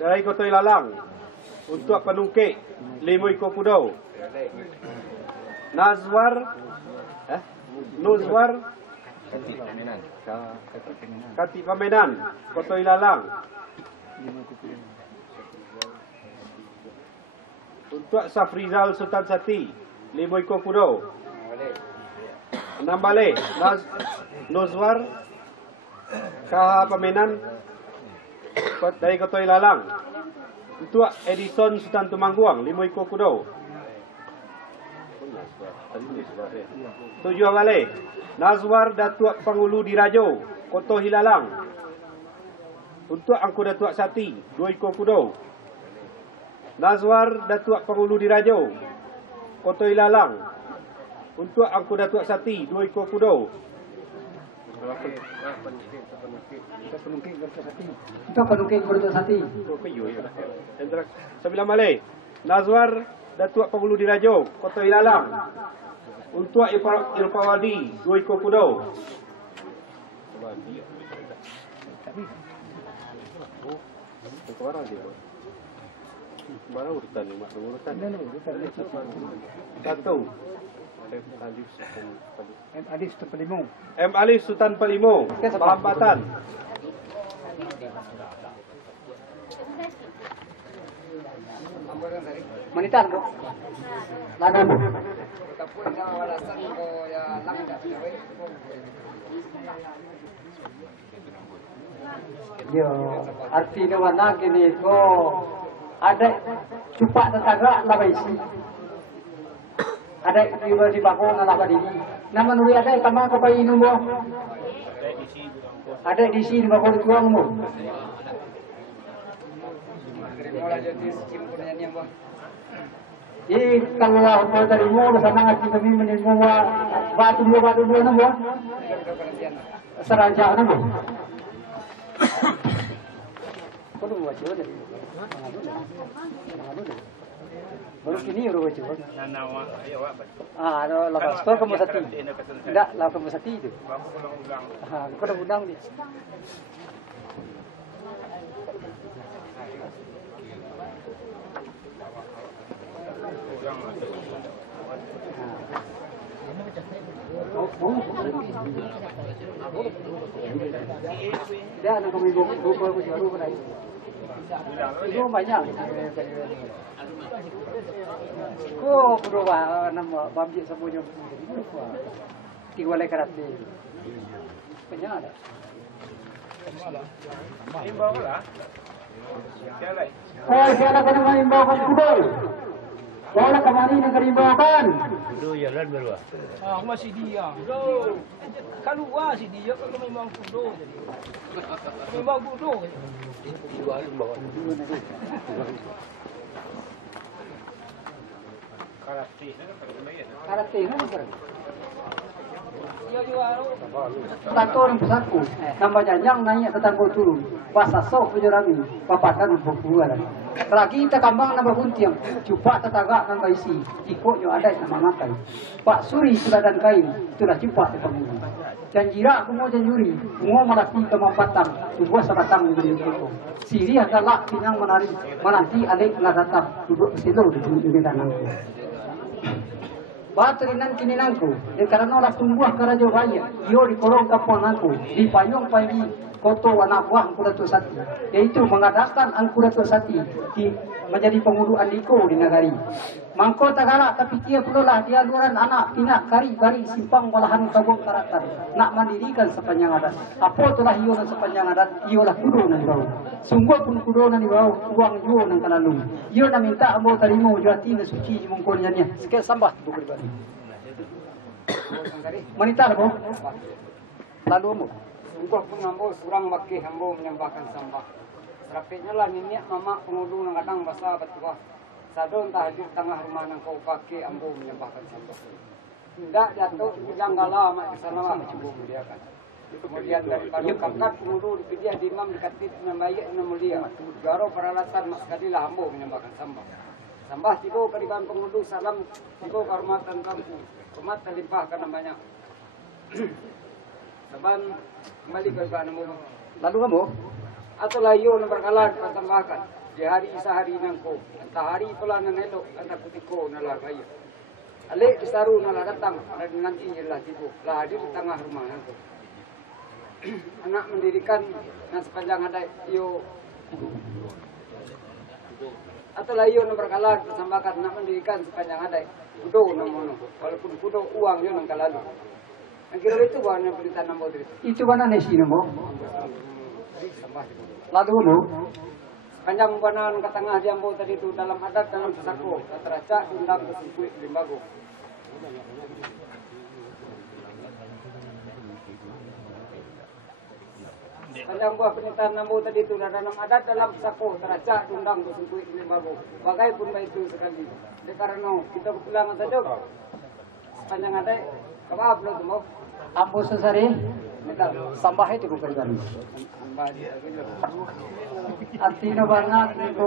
Dari Kota Ilalang untuk penungkik Limoy Kopudau Nazwar Nuzwar Kati Pamenan Koto Ilalang. Untuk Safrizal Sultan Sati Limoy Kokudo. 6 balik Nuzwar Kaha Pamenan dari Koto Ilalang. Untuk Edison Sultan Tumangguang Limoy Kokudo. 7 balik Nazwar Datuk Pangulu Dirajo Koto Hilalang. Untuk Angku Datuk Sati 2 ekor kuda. Nazwar Datuk Pangulu Dirajo Koto Hilalang. Untuk Angku Datuk Sati 2 ekor kuda. Untuk penukik Datuk Sati 9 balik Nazwar Datuk Pangulu Dirajo Koto Hilalang. Untuk Irpawadi 2 ekor kuda. Mana urutan ni? Urutan. Satu. M. Alif Sultan Pelimo. M. Alif Sultan Pelimo. Pahambatan. Manitan bro. Lagu bro. Yo, artinya mana gini ko ada cupak tetangga lah isi. Ada juga di bako anak badini. Nama nuri ada kamar ko bayi numo. Ada di sini bako di tuang mo. Kalau mau dari mo sana ngaji kami menimba batu dua namo. Seranjang namo. Kalau buat jual jadi, baru kini baru buat jual. Ada lapas kau kamu sati, tidak lapas kamu sati itu. Kau dah undang ni. Dia nak kami buka jual pada itu. Itu banyak. Oh, berubah nama bambi semuanya. Tiga lekar hati. Banyak ada. Imbau lah. Siapa? Siapa kena imbau kan kubur. Kalau kemari nak imbaukan. Kudo jalan berapa? Aku masih dia. Kalau si dia kalau memang kudo jadi. Memang kudo. Karate ni apa? Tato orang pesaku, nama janjang naik tetangga turun. Bahasa sok penjerami, papatan berbuah lagi. Lagi kita kambang nama buntiang, cupak tetangga nama isi, ikutnya ada nama makan. Pak Suri sudah dan kain, sudah cupak terpengguna. Janjira aku mau janjuri, mau melati kemampatan, dua sebatang menjadi itu. Siri adalah pinang menari, menanti alik lah datang, duduk situ di tanahku. Baterinan kini nangku, dan karena olah tumbuh karajo raya, iyo di kolong kapal nangku, di payung pagi koto anak buah Angku Datuk Sati, yaitu mengadakan Angku Datuk Sati di menjadi pengudu andiko di negari. Mangko tagala tapi dia pelulah dia luaran anak pinak kari-kari simpang malahan kabung karatan nak mandirikan sepanjang adat. Apa telah iyo nan sepanjang adat, iyo lah kudo nan bau. Sungguh pun kudo nan bau, uang iyo nan kalalu. Iyo nan minta ambo tarimo jati na suci mongkolnya nya. Sekian sambah bu pribadi. Manita bo. Lalu mo. Sungguh pun ambo surang makih ambo menyembahkan sambah. Rapiknya lah niniak mama pengudu nang kadang basa betua. Sadon tahajud tengah rumah nang kau pakai ambo menyembahkan sambah. Tidak jatuh bilang gala mak kesana mak cukup muliakan. Kemudian daripada pangkat pengudu dipilih di imam dikatit nambayat nama mulia. Garo peralatan mak sekali lah ambo menyembahkan sambah. Sambah tibo kadikan pengudu salam tibo kehormatan kampung. Hormat terlimpahkan namanya. Saban kembali ke nama. Lalu kamu? Atau layo na berkalan patambahkan di hari sehari nangko entah hari pula nang elok entah kutiko na lagayo Alik disaru nala datang, nanti jelas ibu lah hadir di tengah rumah nanti. Anak mendirikan dan sepanjang ada iyo atau lah iyo nomor kalah bersambakan nak mendirikan sepanjang ada kudo namono walaupun kudo uang yo nang kalalu. Kira itu warna berita nambah itu mana nasi namo? Lalu bu, panjang warna ke tengah jambu tadi itu dalam adat dalam sesako teraca undang kesempit limbago. Panjang buah pernyataan nambu tadi itu dalam adat dalam sesako teraca undang kesempit limbago. Bagai pun itu sekali. Karena kita pulang saja. Panjang ada, apa belum semua? Ambo sesari, sambah itu bukan kali. Artinya banyak itu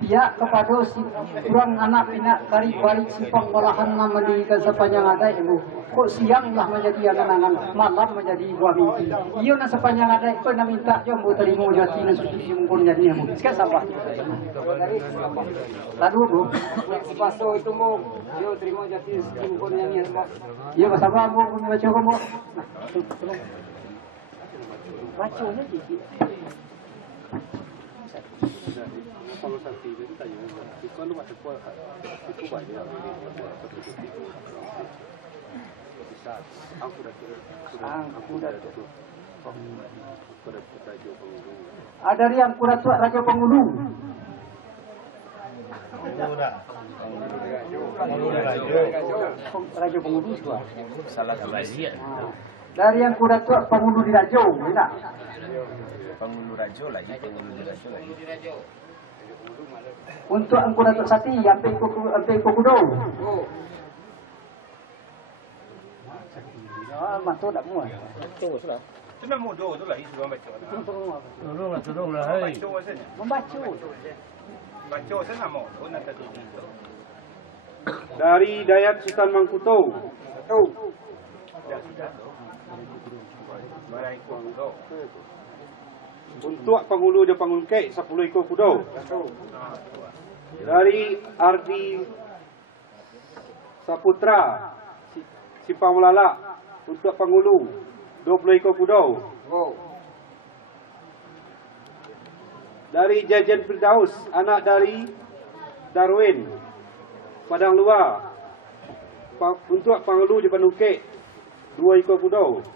pihak kepada si kurang anak pinak kari balik simpang olahan nama mendirikan sepanjang ada ibu. Kok siang lah menjadi angan-angan, malam menjadi buah mimpi. Iyo na sepanjang ada itu na minta jombo terima jati na suci mungkun jadi ibu. Sekarang sambah. Lalu bu, sepaso itu bu, iyo terima jati suci mungkun jadi ibu. Iyo bersama bu, baca bu. Bacanya dikit. Kalau saksi itu tanya, itu kan lu masih kuat, itu banyak. Bisa, aku dah tu. Ada yang kuda tua Raja Pengulu. Raja Pengulu tua. Salah kembali. Dari yang kuda tua Pengulu di Rajo, tidak? Pengulu Rajo lagi, Pengulu di Rajo lagi. Untuk ang kuda tua sati, sampai kukudo. Mantu tak muat. Itu sudah. Itu nak mudo tu lah, itu orang baca. Tolonglah, hei. Membaca. Baca sana mau, nak tadi. Dari Dayat Sultan Mangkuto. Untuk penghulu dan penghulkek 10 ekor kuda. Dari Ardi Saputra Simpang Melala untuk penghulu 20 ekor kuda. Dari Jajan Firdaus, anak dari Darwin Padang Luar untuk penghulu di Penukik 2 ekor kuda.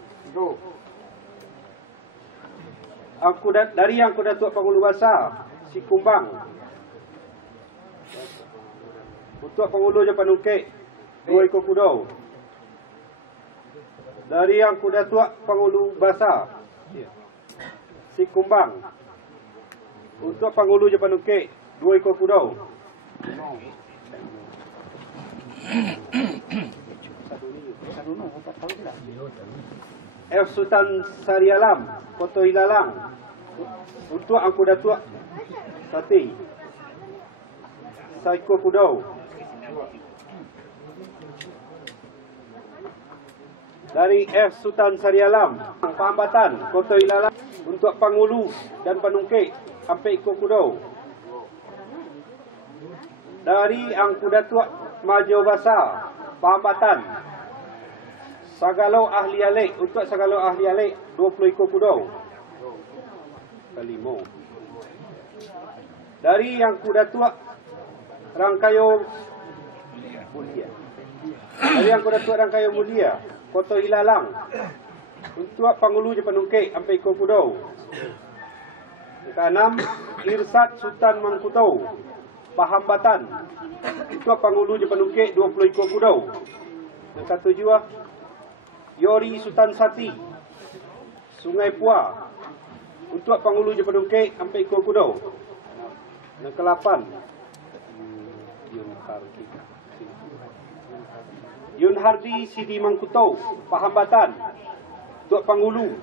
Dari yang kuda tua penghulu basah si Kumbang untuk penghulu di Penukik 2 ekor kuda. Dari yang kuda tua penghulu basah si Kumbang untuk penghulu di Penukik 2 ekor kuda. F Sultan Sarialam Koto Ilalang untuk ang kuda tua sati Saiko Kudo. Dari F Sultan Sarialam Pahambatan Koto Ilalang untuk Pangulu dan Penungkik sampai Iko Kudo. Dari ang kuda tua Majo Basah Pahambatan Sagalo Ahli Alik untuk Sagalo Ahli Alik 20 ekor kuda. Kelima. Dari yang kuda tua Rangkayo Mulia. Dari yang kuda tua Rangkayo Mulia, Koto Ilalang untuk Pangulu di Penungkik sampai ekor kuda. Keenam, Irsat Sultan Mangkuto Pahambatan untuk Pangulu di Penungkik 20 ekor kuda. Yang ketujuh, Yori Sultan Sati Sungai Pua untuk Pangulu di Penungkik sampai ekor kuda. Yang ke-8, Yun Hardi Sidi Mangkuto Pahambatan untuk Pangulu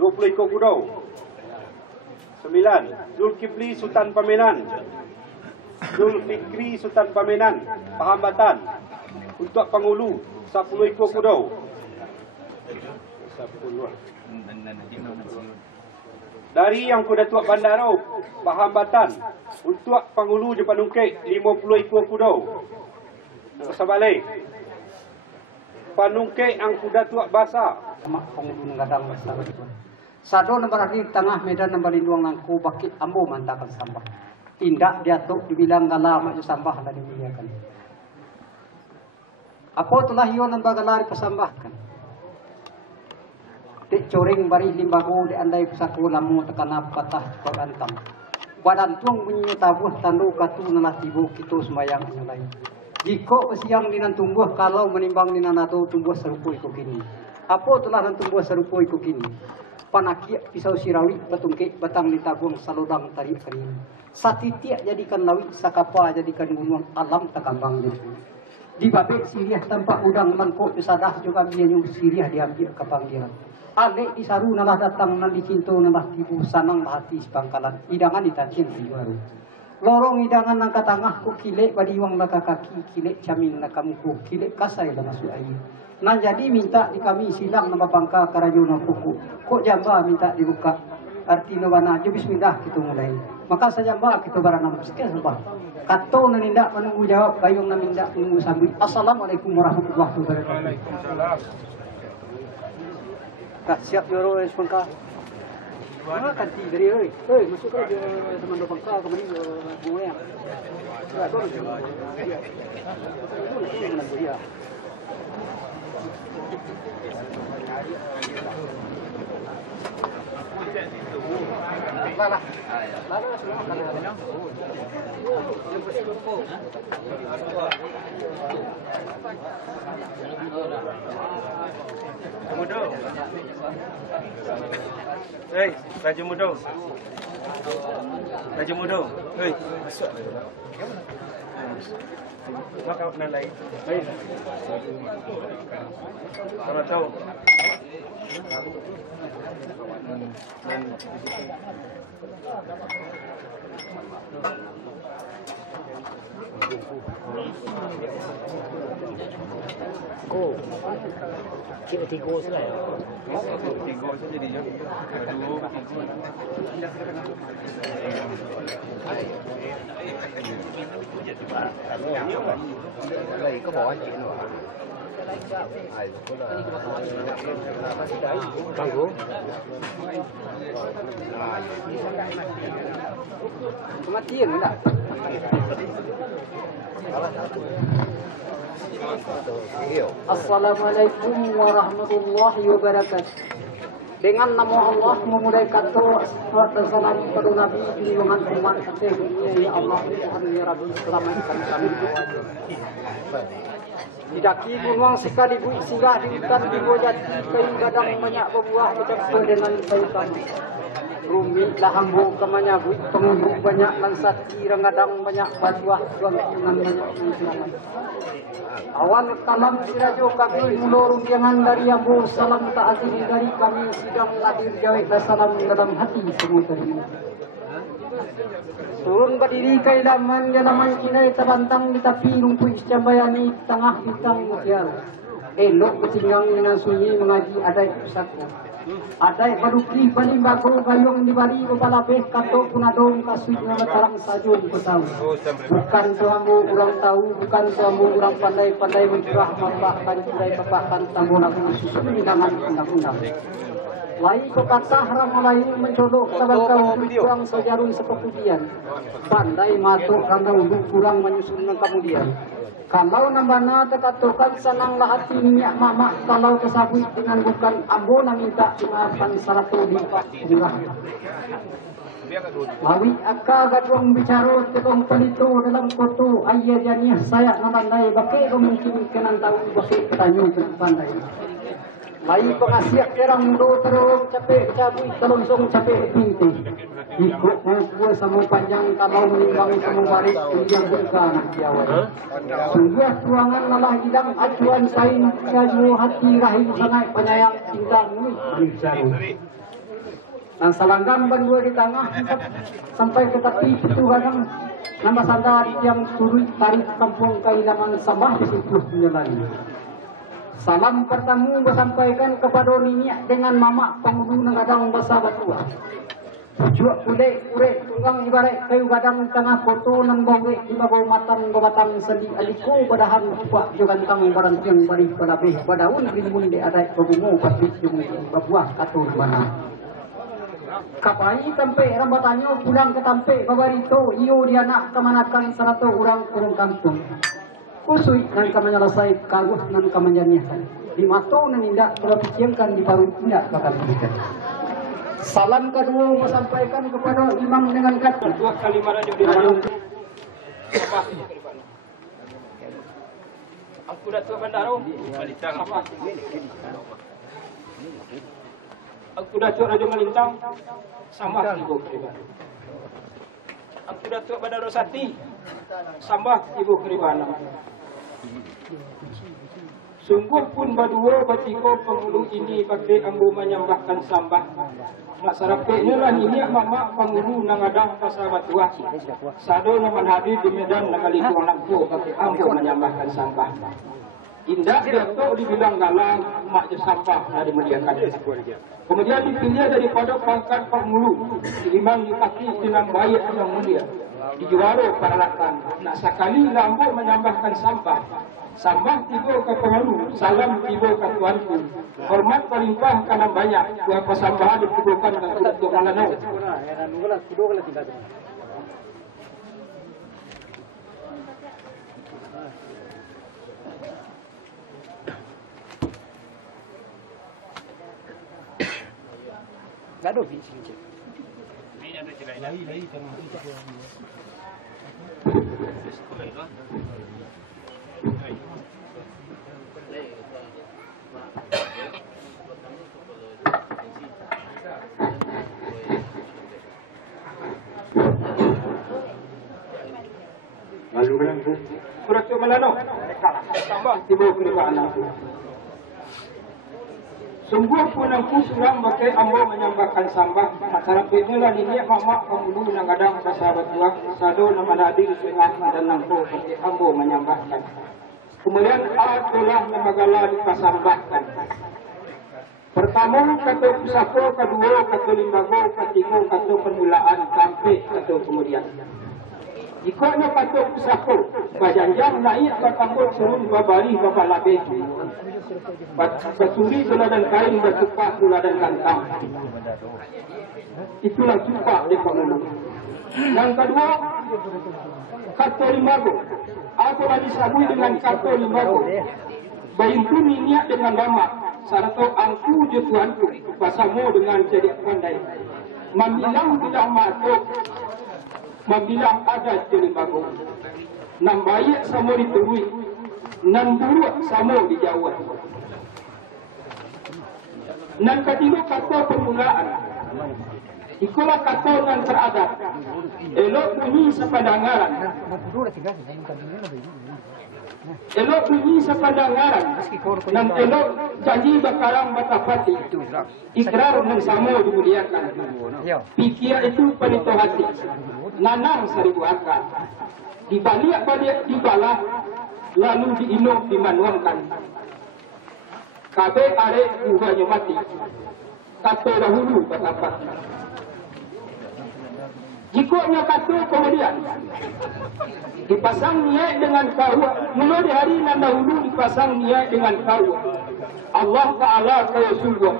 20 ekor kuda. 9, Zulkifli Sultan Pamenan Zulfikri Sultan Pamenan Pahambatan untuk Pangulu 10 ekor kuda. 10. Dari yang kuda tua Bandaro Pahambatan untuk Pangulu di Penungkik 50 ekor kuda. Sabale. Panungke ang kuda tuak basa. Mak pengudu ngadang basa. Sado berada di tengah medan Balinduang nangku bakit ambo mantakan sampah. Tindak dia tu dibilang galah maju sampah dan dimuliakan. Apa telah iyo nambah galah dipesambahkan. Dik coring bari limbago di andai pusaku lamu tekanap patah pagantang. Badan tuang bunyi tabuh tandu katu nalah tibu kitu sembayang nyalai. Jiko siang dinan tumbuh kalau menimbang dinan atau tumbuh serupu iku kini. Apa telah nan tumbuh serupu iku kini. Panakiak pisau sirawi batungke batang ditabung saludang tarik kening. Satitiak jadikan lawi sakapa jadikan gunung alam takambang jadi. Di babek siriah tanpa udang mangkuk disadah juga biayung siriah diambil ke panggilan. Alek disaru nalah datang nan dicintu nalah tibu sanang hati sepangkalan. Idangan ditacin tiwaru. Lorong idangan nangka tangah ku kilek badiwang naka kaki kilek camin naka muku kilek kasai lah masuk air. Nan jadi minta di kami silang nama pangka karajuna puku. Kok jamba minta dibuka. Arti nawana je bismillah kita mulai. Maka sajamba kita baranam sekian sebab. Kato nanindak menunggu jawab gayung nanindak menunggu sambut. Assalamualaikum warahmatullahi wabarakatuh. Kak siap joro pangka. Mana kanti dari euy. Euy masuk aja teman do pangka kemari bunga yang. Enggak dong. Iya. Lah. Mudo. Hei, Raja Mudo. Raja Mudo. Hei, masuk. Maka nan lain. Hei. Sama tahu. Cô chịu thì cô sẽ lại thì cô sẽ jadi jo đây có bỏ chuyện rồi bang gua Kematian enggak? Assalamualaikum warahmatullahi wabarakatuh. Dengan nama Allah memulai kata salam kepada Nabi junjungan umat sedunia ya Allah ya Rabbi selamatkan kami. Didaki gunung sekaligus singgah di hutan di Bojati kayu gadang banyak berbuah bercampur dengan kayu kami. Rumi lahambu kemanyabu pengunjung banyak lansati rangadang banyak berbuah tuan tunan banyak selamat. Awan kalam sirajo kami mulurung jangan dari Abu salam ta'azim dari kami sidang hadir jawab salam dalam hati semua terima. Turun berdiri kaidaman jalaman kinai terbantang di tapi lumpuh iscambayani tengah bintang mutiara. Elok bertinggang dengan sunyi mengaji adai pusaka. Adai paduki balimbago gayung di bari bepalapeh kato punadong kasutnya metarang sajun petau. Bukan tuamu orang tahu, bukan tuamu orang pandai-pandai mencurah membahkan curai pepahkan tambun-tambun susu undangan undang-undang. Lai pepatah ramalai mencodok tabal kurang sejarun sepepudian. Pandai matuk karena ulu kurang menyusun kemudian. Kalau nambana tekatokan sananglah hati minyak mama kalau kesabut dengan bukan ambo na minta maafkan salatu lipat murah. Lawi akka gadwang bicara tekong pelito dalam koto ayah janiah saya namandai bakai mungkin kenan tahu bakai tanyu pandai. Lai pengasiak kerang mudo teruk capek cabui telonsong capek pinti. Ikut gua sama panjang kalau menimbang semua barik yang buka nak jawab. Sungguh tuangan malah hidang acuan sain kaju hati rahim sangat penyayang cinta ini bicara. Dan salanggang bandua di tengah sampai ke tepi itu kadang nama sandar yang turut tarik kampung kailangan sambah di situ menjalani. Salam pertama bersampaikan kepada Nini dengan mama penghulu ngadang bahasa batua. Juak kulit urek tunggang ibarat kayu gadang tengah foto nan bawek di bawah batang sendi aliko badahan buah jogan tang barang yang bari balabe badaun rimun de ada babungu pasti jung babuah atau mana kapai tampe rambatanyo pulang ke tampe babarito iyo dia nak kemanakan 100 orang kurung kampung kusui nan kamanyalesai kaguh nan kamanjanya di mato nan indak terpikirkan di paru indak bakal diberikan. Salam kedua sampaikan kepada imam dengan kata 2 kali marajo di mana? Aku Datuk Bandaro. Sama. Aku Datuk Raja Melintang. Sama Ibu Keribana. Aku Datuk Bandaro Sati. Sama Ibu Keribana. Sungguh pun badua batiko pengulu ini pakai ambu menyambahkan sambah. Nak sarapeknya lah ini mama pengulu nangadang pasal batua. Sado naman hadir di medan nakaliku anakku pakai ambu menyambahkan sambah. Indah Dato dibilang galang mak sampah nah dimuliakan. Kemudian dipilih daripada pangkat pengulu. Imam dikaki dengan baik yang mulia. Dijuara peralatan. Nak sekali lambu menyambahkan sampah. Sambah tiba ke pengalu, salam tiba ke tuanku. Hormat pelimpah karena banyak. Kuapa sambah ditibukan ke Datuk Malanau. Gaduh biji. Ini ada cerai lagi tengah. Lalu kan surat ke Melano. Tambah tiba keribaan aku. Sungguh pun aku suram pakai ambo menyambahkan sambah. Masyarakat inilah ini mama pembunuh yang kadang sahabat tua. Sado nama nadir setengah dan nangko pakai ambo menyambahkan. Kemudian atulah memagala dipasambahkan. Pertama kata pusako, kedua kata limbago, ketiga kata permulaan, sampai kata kemudian. Jika nak kata pusako, bajanjang naik bakambut surun babari bapak labeh. Basuri beladan kain, basupak beladan kantang. Itulah cupak dia pengulu. Yang kedua, kata limbago. Aku lagi sabui dengan kata limbago. Bayinku niat dengan lama. Sarata angku je tuanku. Pasamu dengan jadi pandai. Membilang tidak masuk. Membilang ada je limbago. Nam baik sama diturui. Nam buruk sama dijawab. Nam ketiga kata permulaan. Ikulah kata yang teradab. Elok bunyi sepadangaran. Elok bunyi sepadangaran. Dan elok janji bakarang batapati. Ikrar dan sama dimuliakan. Pikir itu penito hati. Nanang 1000 akal. Dibalik-balik dibalah. Lalu diinuk dimanuangkan. Kabe arek buahnya mati. Kata dahulu batapati. Jikanya kata kemudian dipasang niat dengan kau. Mula di hari nan dahulu dipasang niat dengan kau. Allah Ta'ala kaya sungguh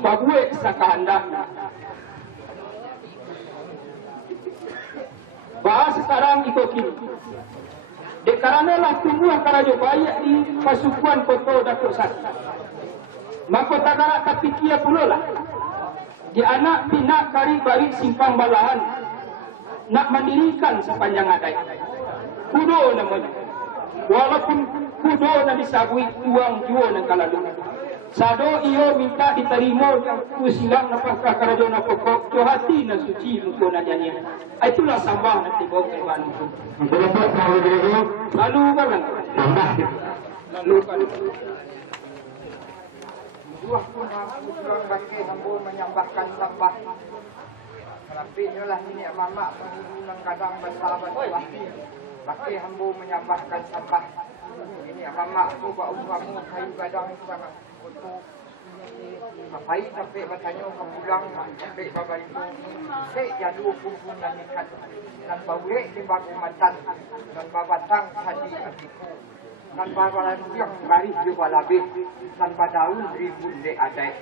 babuek sakahandak. Bahas sekarang itu kini. Dekarenalah tumbuh karajo bayak di pasukuan Koto Datuk Sati. Maka tak ada kepikiran pula lah. Di anak pinak kari balik simpang balahan. Nak mendirikan sepanjang adai. Kudo namanya. Walaupun kudo nak disabui uang jual yang kalalu. Sado iyo minta diterima ku silang napakah karajo na pokok jo hati na suci muko na nyanyi. Itulah sambah nanti bawa ke Bandung. Lalu kan? Lalu kan? Buah pun aku kurang bagi hamba menyambahkan sambah. Tapi inilah ini mama penghubungan kadang bersahabat Allah. Bagi hamba menyambahkan sambah. Ini mama aku buat umpamu kayu gadang sangat untuk Kapai sampai bertanya ke pulang sampai baba itu. Saya jadi kumpul dan ikat dan bawe di bagu mantan dan babatang hadi atiku dan babalan yang garis juga labih dan badaun ribun de adai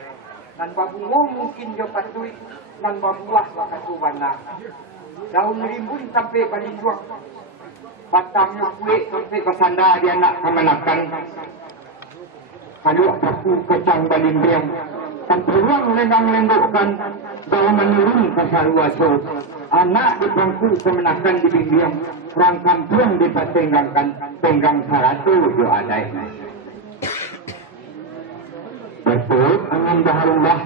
dan babungo mungkin jo patui dan babuah wakatu bana daun rimbun sampai balijuang batangnya kue sampai kesanda dia nak kemenakan kalau aku kecang balimbiang dan peluang lendang-lendukkan daun menurun ke saluaso anak di bangku kemenakan di bimbing orang kampung dipatenggangkan tenggang saratu jo adai betul angin baharullah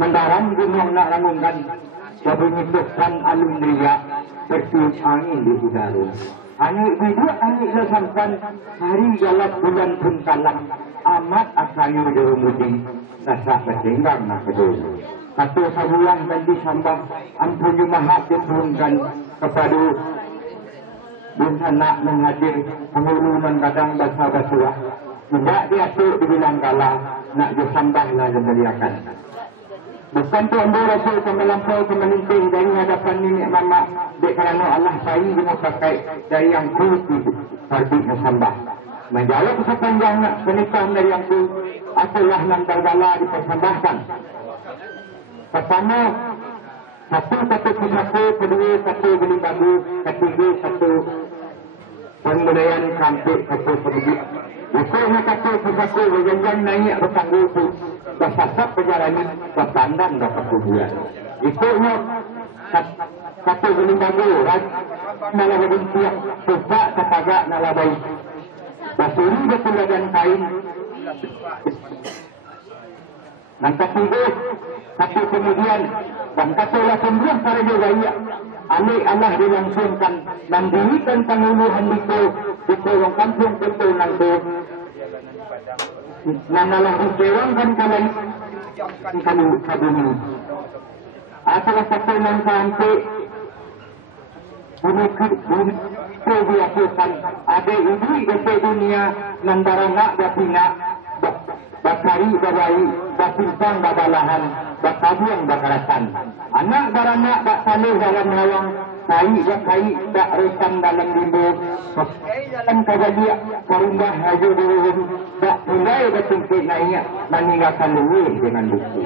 mendaram gunung nak langungan Wabunyitukkan alun ria bertiup angin di udara. Angin itu angin lesamkan hari jalan bulan pun kalah amat asayu derumudi rasa bertinggang nak kedua. Satu sabulan dan disambah ampun jumahat diturunkan kepada buntana menghadir penguluman kadang bahasa-bahasa. Tidak diatur dibilang kalah nak disambahlah diberiakan. Bukan tu ambil rasul kemelampau kemeninting dari hadapan nenek mama dek kerana Allah sayi dengan pakai dari yang ku fardi nasambah. Menjawab sepanjang nak pernikahan dari yang ku akulah yang tergala dipersembahkan. Pertama satu satu, kedua satu beli bagu, ketiga satu pembudayaan kampung satu penduduk. Usulnya kata sesuatu berjanjian naik bertangguh itu bersasap perjalanan berpandang dapat kuburan. Ikutnya kata beli bagu, malah berbentuk susah ketagak nalabai. Basuri betul dan kain. Dan ketiga kata kemudian dan katalah sembilan para jawaya ambil Allah dilangsungkan dan dirikan penguluhan di kolong kampung betul nanti nanalah dikewangkan kalian kamu kabumi adalah satu yang sampai bumi dihasilkan ada ibri ke dunia nandara nak bapina bakari babai bapintang babalahan bakabiang bakarasan anak baranak bak salih dalam lawang kai tak resam dalam limbo dalam kajadiak karumbah haju diwuhun tak mulai bertingkit naik meninggalkan luwih dengan bukti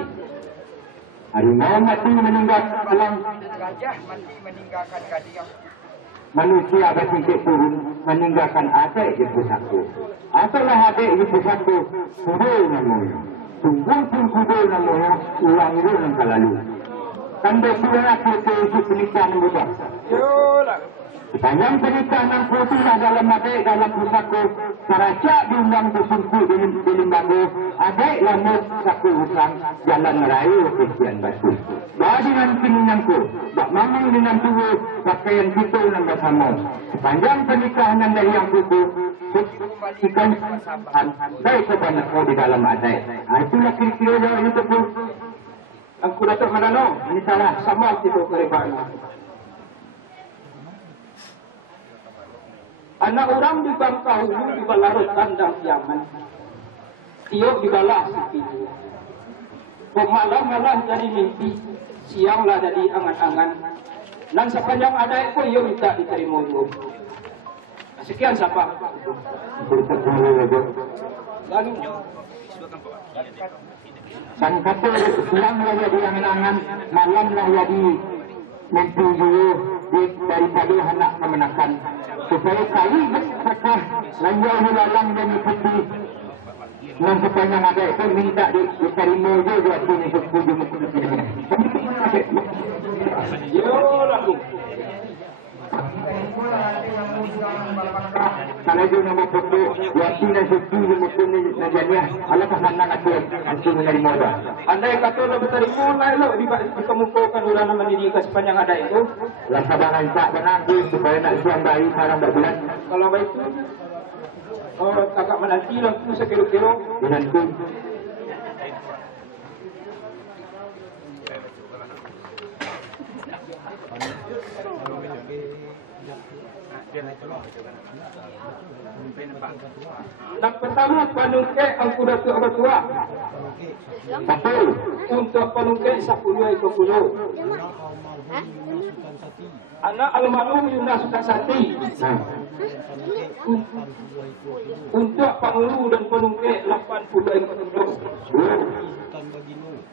harimau mati meninggalkan alam gajah mati meninggalkan gadiang manusia bertingkit turun meninggalkan adik di pusatku atalah adik di pusatku sudah namanya sungguh pun sudah namanya ulang itu yang kalalu tanda surat itu pernikahan muda sepanjang pernikahan putihlah dalam adik dalam pusatku saracak diundang bersungku di limbago adik lamut saku usang jalan raya Kristian Batu bagi nanti minangku bak mamang dengan tubuh pakaian kita yang bersama sepanjang pernikahan dari yang kuku ikan saya sebanyak kau di dalam adik itulah kira-kira yang itu pun aku datang mana no ini salah sama kita keribaan anak orang di bangkau di balarut kandang Yaman tiok di balas itu malam-malam jadi mimpi sianglah jadi angan-angan dan sepanjang ada pun ia minta diterima itu sekian siapa lalu dan kata sianglah jadi angan-angan malamlah jadi mimpi juga daripada anak kemenakan supaya kali berkah lanjau hilang dan ikuti dan sepanjang ada itu minta diterima juga sini sepuju yo lalu kalau dia nama foto wasi dan suci di musim najanya Allah kesenang aturan antum dari moda andai kata lo berterima lah lo dikemukakan ulama mendirikan sepanjang ada itu lah sabaran tak benangku supaya nak suang bayi sarang berbulan kalau baik itu agak menanti lah tu sekilo-kilo menanti Yang pertama panungke angku datu abatua. Satu untuk panungke 10 ekor kuda. Anak almarhum Yunus Sukasati. Untuk pangulu dan panungke 80 ekor kuda.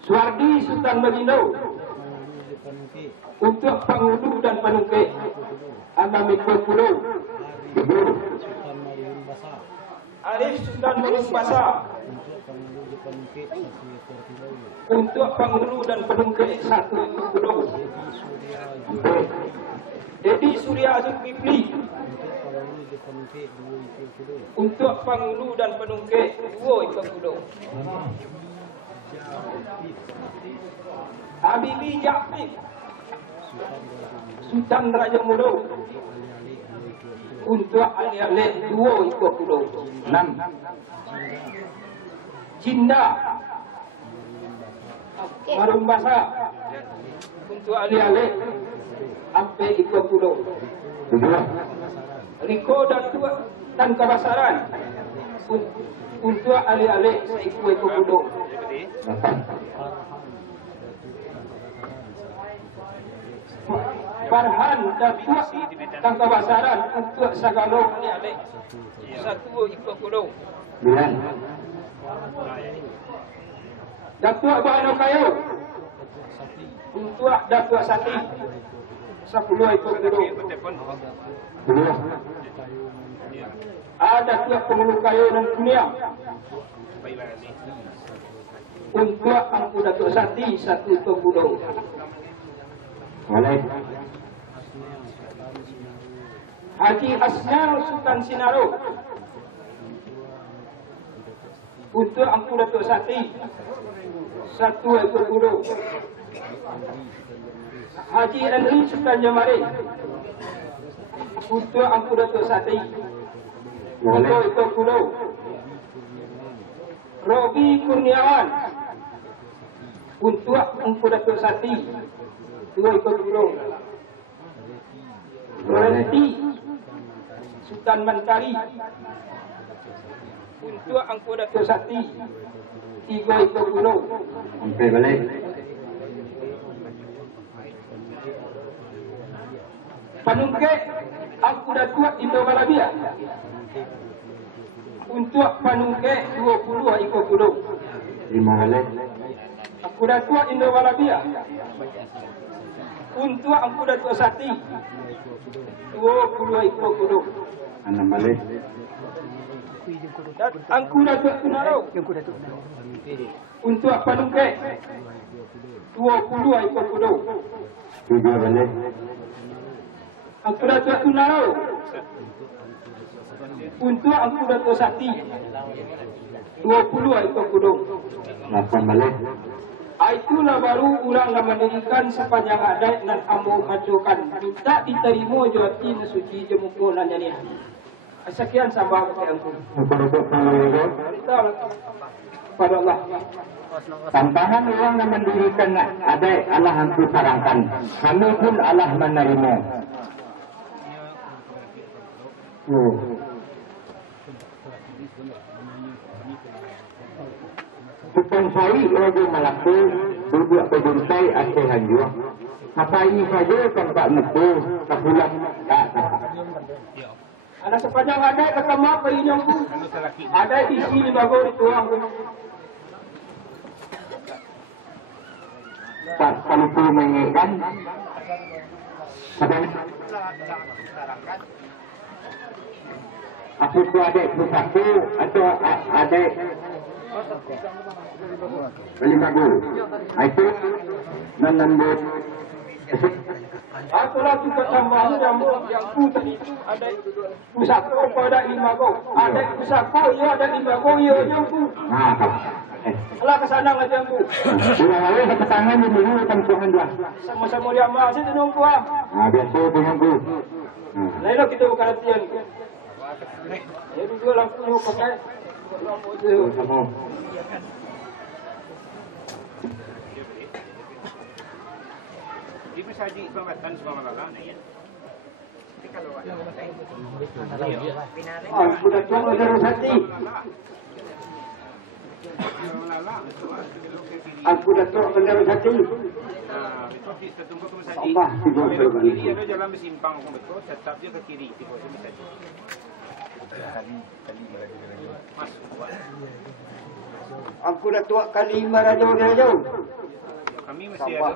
Suardi Sultan Bagino. Untuk pangulu dan panungke 6 ekor kuda. Arif Sultan Marun Basa. Untuk pangulu dan penungke 1 ekor kuda. Dedi Surya Zulkifli. Untuk pangulu dan penungke 2 ekor kuda. Habibi Jafif. Sultan Raja Mudo. Untuk alih-alih 2 ekor kuda. 6. Jinda Marun Basa. Untuk alih-alih sampai ekor kuda. Riko dan Kabasaran. Untuk alih-alih 1 ekor kuda. Farhan dan Kabasaran untuk Sagalo alih-alih 1 ekor kuda. 9. Datuk Bahano Kayu untuk Datuk Sati 10 ekor kuda. 10. Ada Datuk Pengulu Kayu dan Kunia untuk angku Datuk Sati 1 ekor kuda. Boleh. Haji Asnal Sultan Sinaro untuk angku Datuk Sati 1 ekor kuda. Haji Henry Sultan Jamari untuk angku Datuk Sati 2 ekor kuda. Robi Kurniawan untuk angku Datuk Sati 2 ekor kuda. Lorenti Sultan Mantari untuk angku Datuk Sati 3 ekor kuda. Sampai balik. Panungke angku Datuk Indo Balabia untuk panungke 20 ekor kuda. 5 balik. Angku Datuk Indo Balabia untuk angku Datuk Sati 20 ekor kuda. 6 balik. Angku Datuk Tunaro untuk panungke 20 ekor kuda. 3 balik. Angku Datuk Tunaro untuk angku Datuk Sati 20 ekor kuda. 8 balik. Itulah baru ulang mendirikan sepanjang adat dan ambo majukan. Minta diterima jawati suci jemuku nanya ni. Sekian sambah kepada angku. Pada Allah. Tantangan orang yang mendirikan adat Allah angku sarangkan. Kami pun Allah menerima. Tukang sai Raja Malaka duduk berjuntai Aceh Hanjur. Apa ini saja tempat muka kapulang tak tak. Ada sepanjang ada ketemu apa ini aku? Ada di sini bagus dituang. Tak kalau tu mengingatkan. Sedang apa tu adik bersatu atau adik beli bagu itu menambut atulah juga tambahnya yang ku tadi itu ada pusako pada 5 go ada pusako ya ada 5 go ya yang ku lah kesana aja yang ku sudah lalu ke tangan di dulu tempuhan dia sama-sama dia masih tenung ku biasa dengan ku lain kita bukan latihan jadi dua lampu pakai Ibu saji pematan semua malam ya. Aku dah tuang ada hati. Aku dah tuang ada hati. Allah tiba berbalik. Kiri ada jalan bersimpang betul, tetap dia ke kiri. Tiba dia masuk. Aku dah tuak kali 5 raja. Kami masih ada.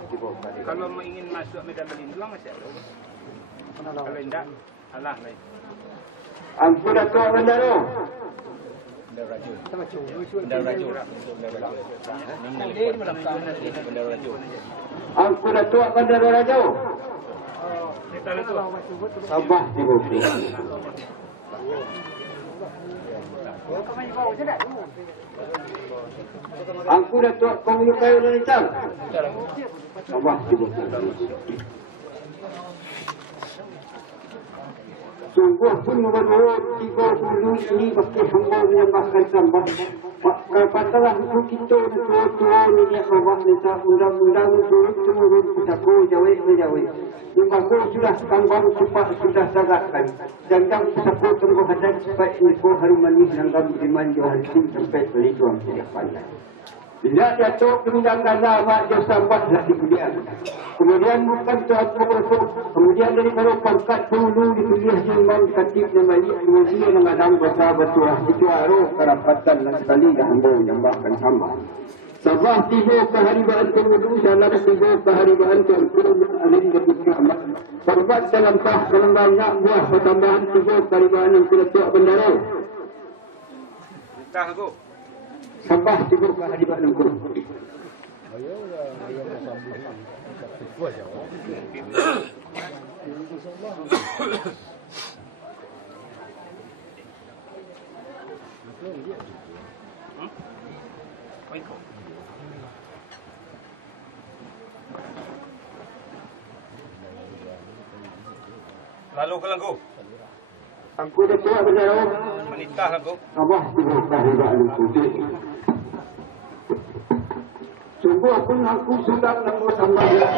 Kalau mau ingin masuk medan berlindung masih ada. Kalau tidak, alah lain. Aku dah tuak bandara. Aku dah tuak bandara raja. Sabah tiba. Aku dah tuak penghulu kayu dan hitam. Sabah tiba. Sungguh pun menurut 30 ini bagi hamba menyembahkan sembah. Katalah untuk kita tua-tua ni Allah minta undang-undang turun putaku jawab. Lembaga sudah tambang cepat sudah sagakkan. Jangan putaku tunggu hadap supaya info harum manis yang kami iman Johan Sim sampai beli tuang tidak pandai. Bila jatuh kemudian gaza mak dia sambat dah dikemudian. Kemudian bukan suatu kemudian dari kalau pangkat dulu dipilih imam khatib dan malik kemudian mengadang bahasa batuah itu aruh kerapatan dan sekali dah hamba menyembahkan hamba. Sabah tiba keharibaan pengudu dalam tiba keharibaan terkurung alin ketika amat. Perbat dalam sah banyak buah pertambahan tiba keharibaan yang ketua bendara. Tah aku. Sabah tiba keharibaan yang kurung. Lalu ke lagu. Aku dah tua bendera. Menitah lagu. Sabah tiba keharibaan yang kurung. Sungguh pun aku sudah nemu sama dia.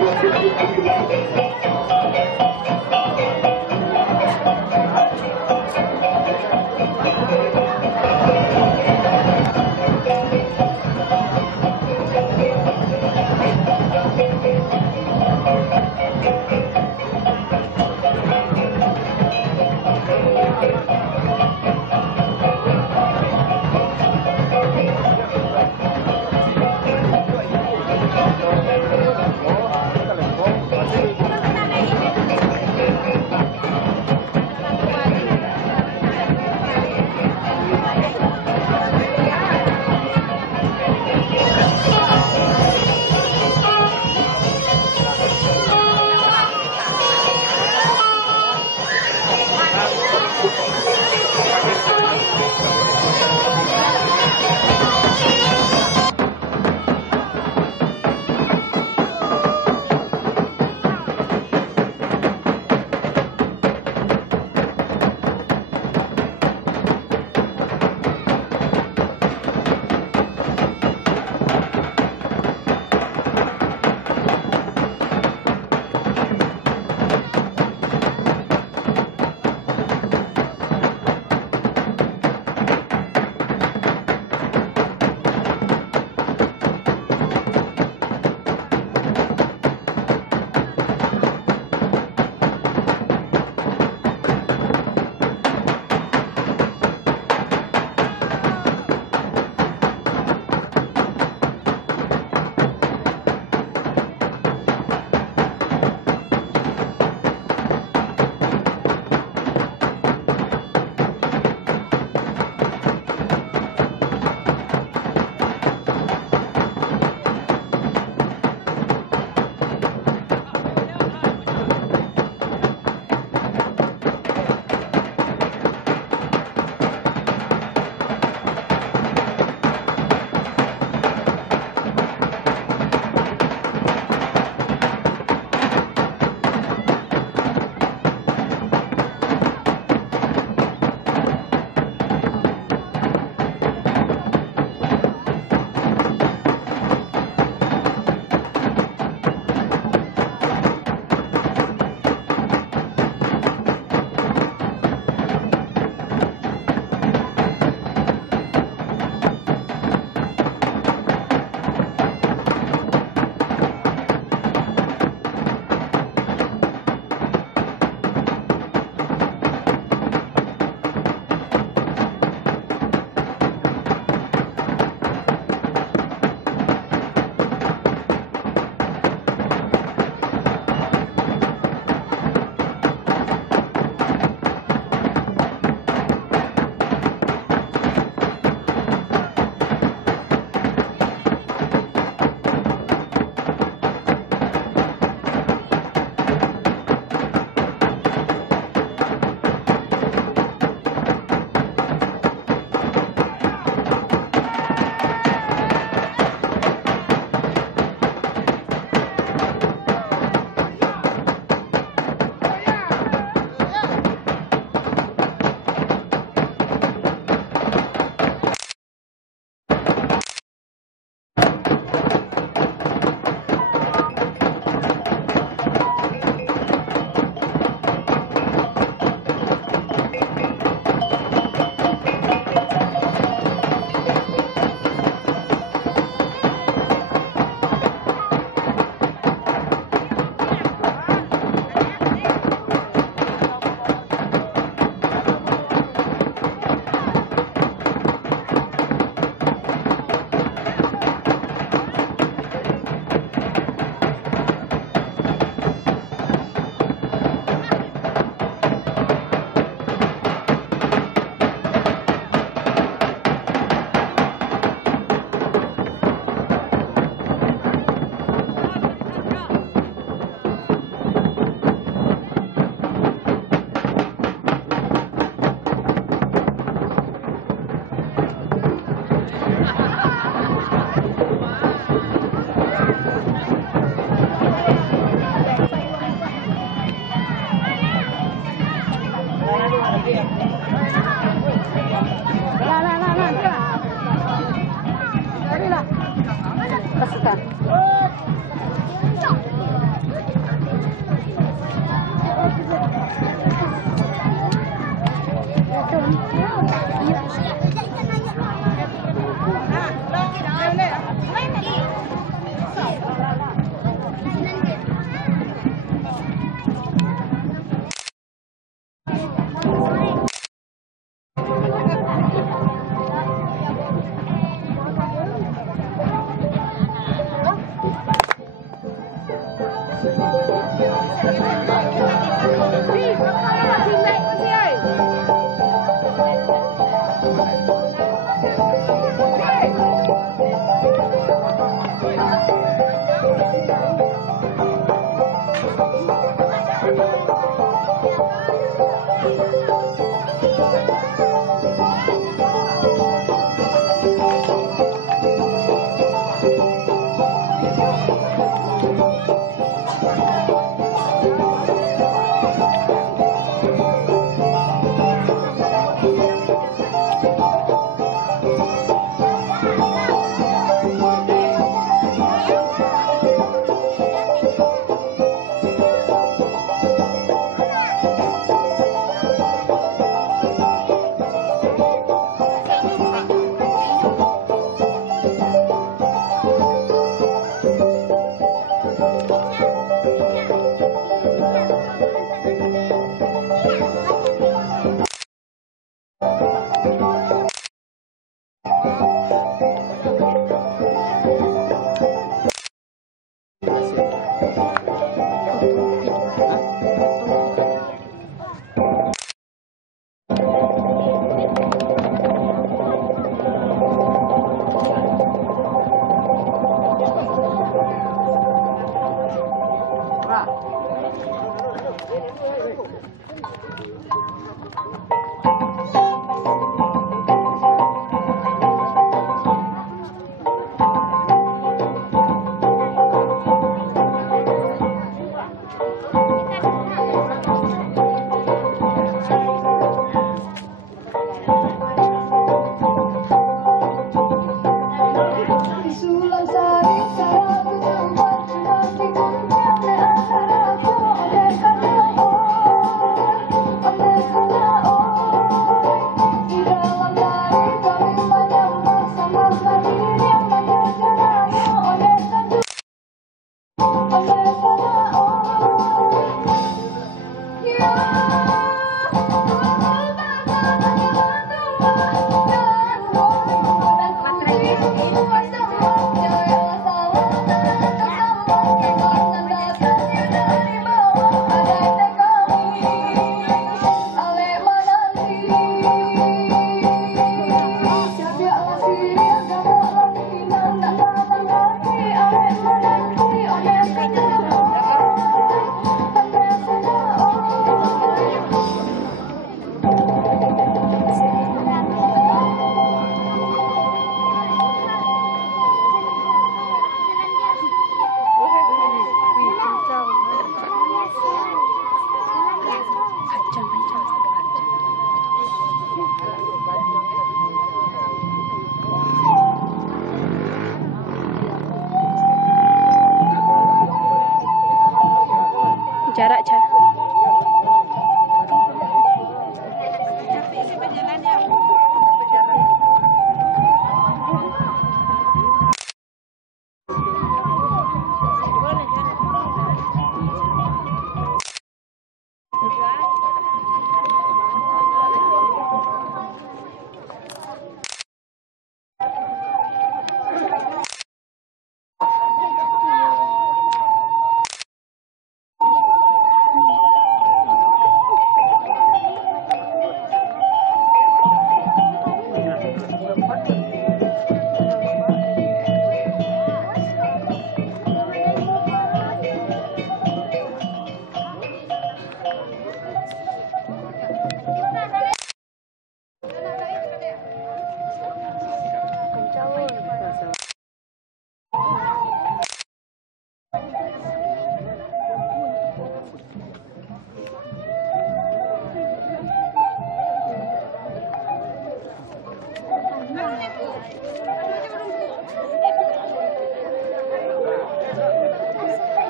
Jarak jarak.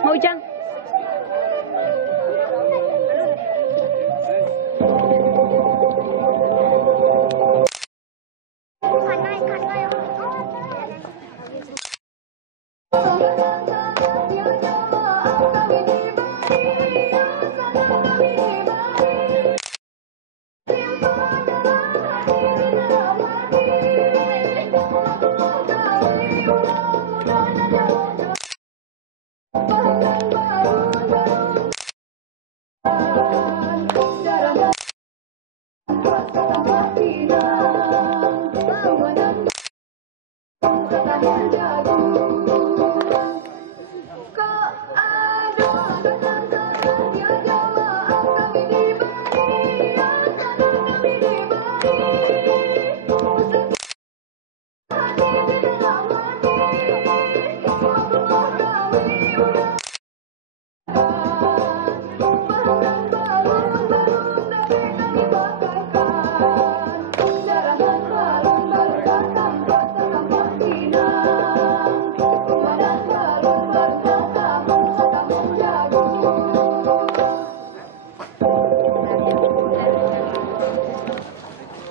Mau hujan.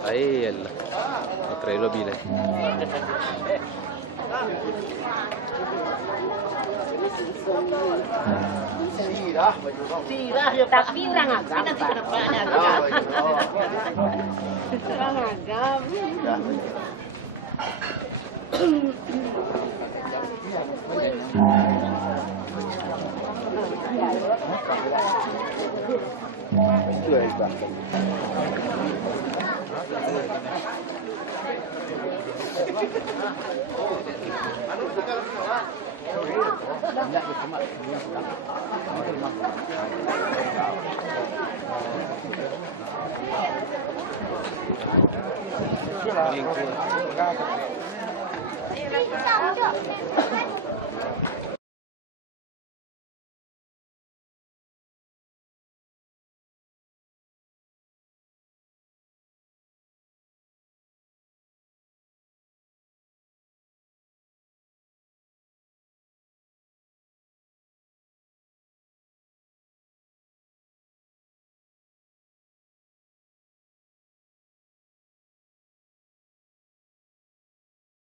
Aiyalla, otra lo bile. Tapi orang agam. Orang agam. Ayo,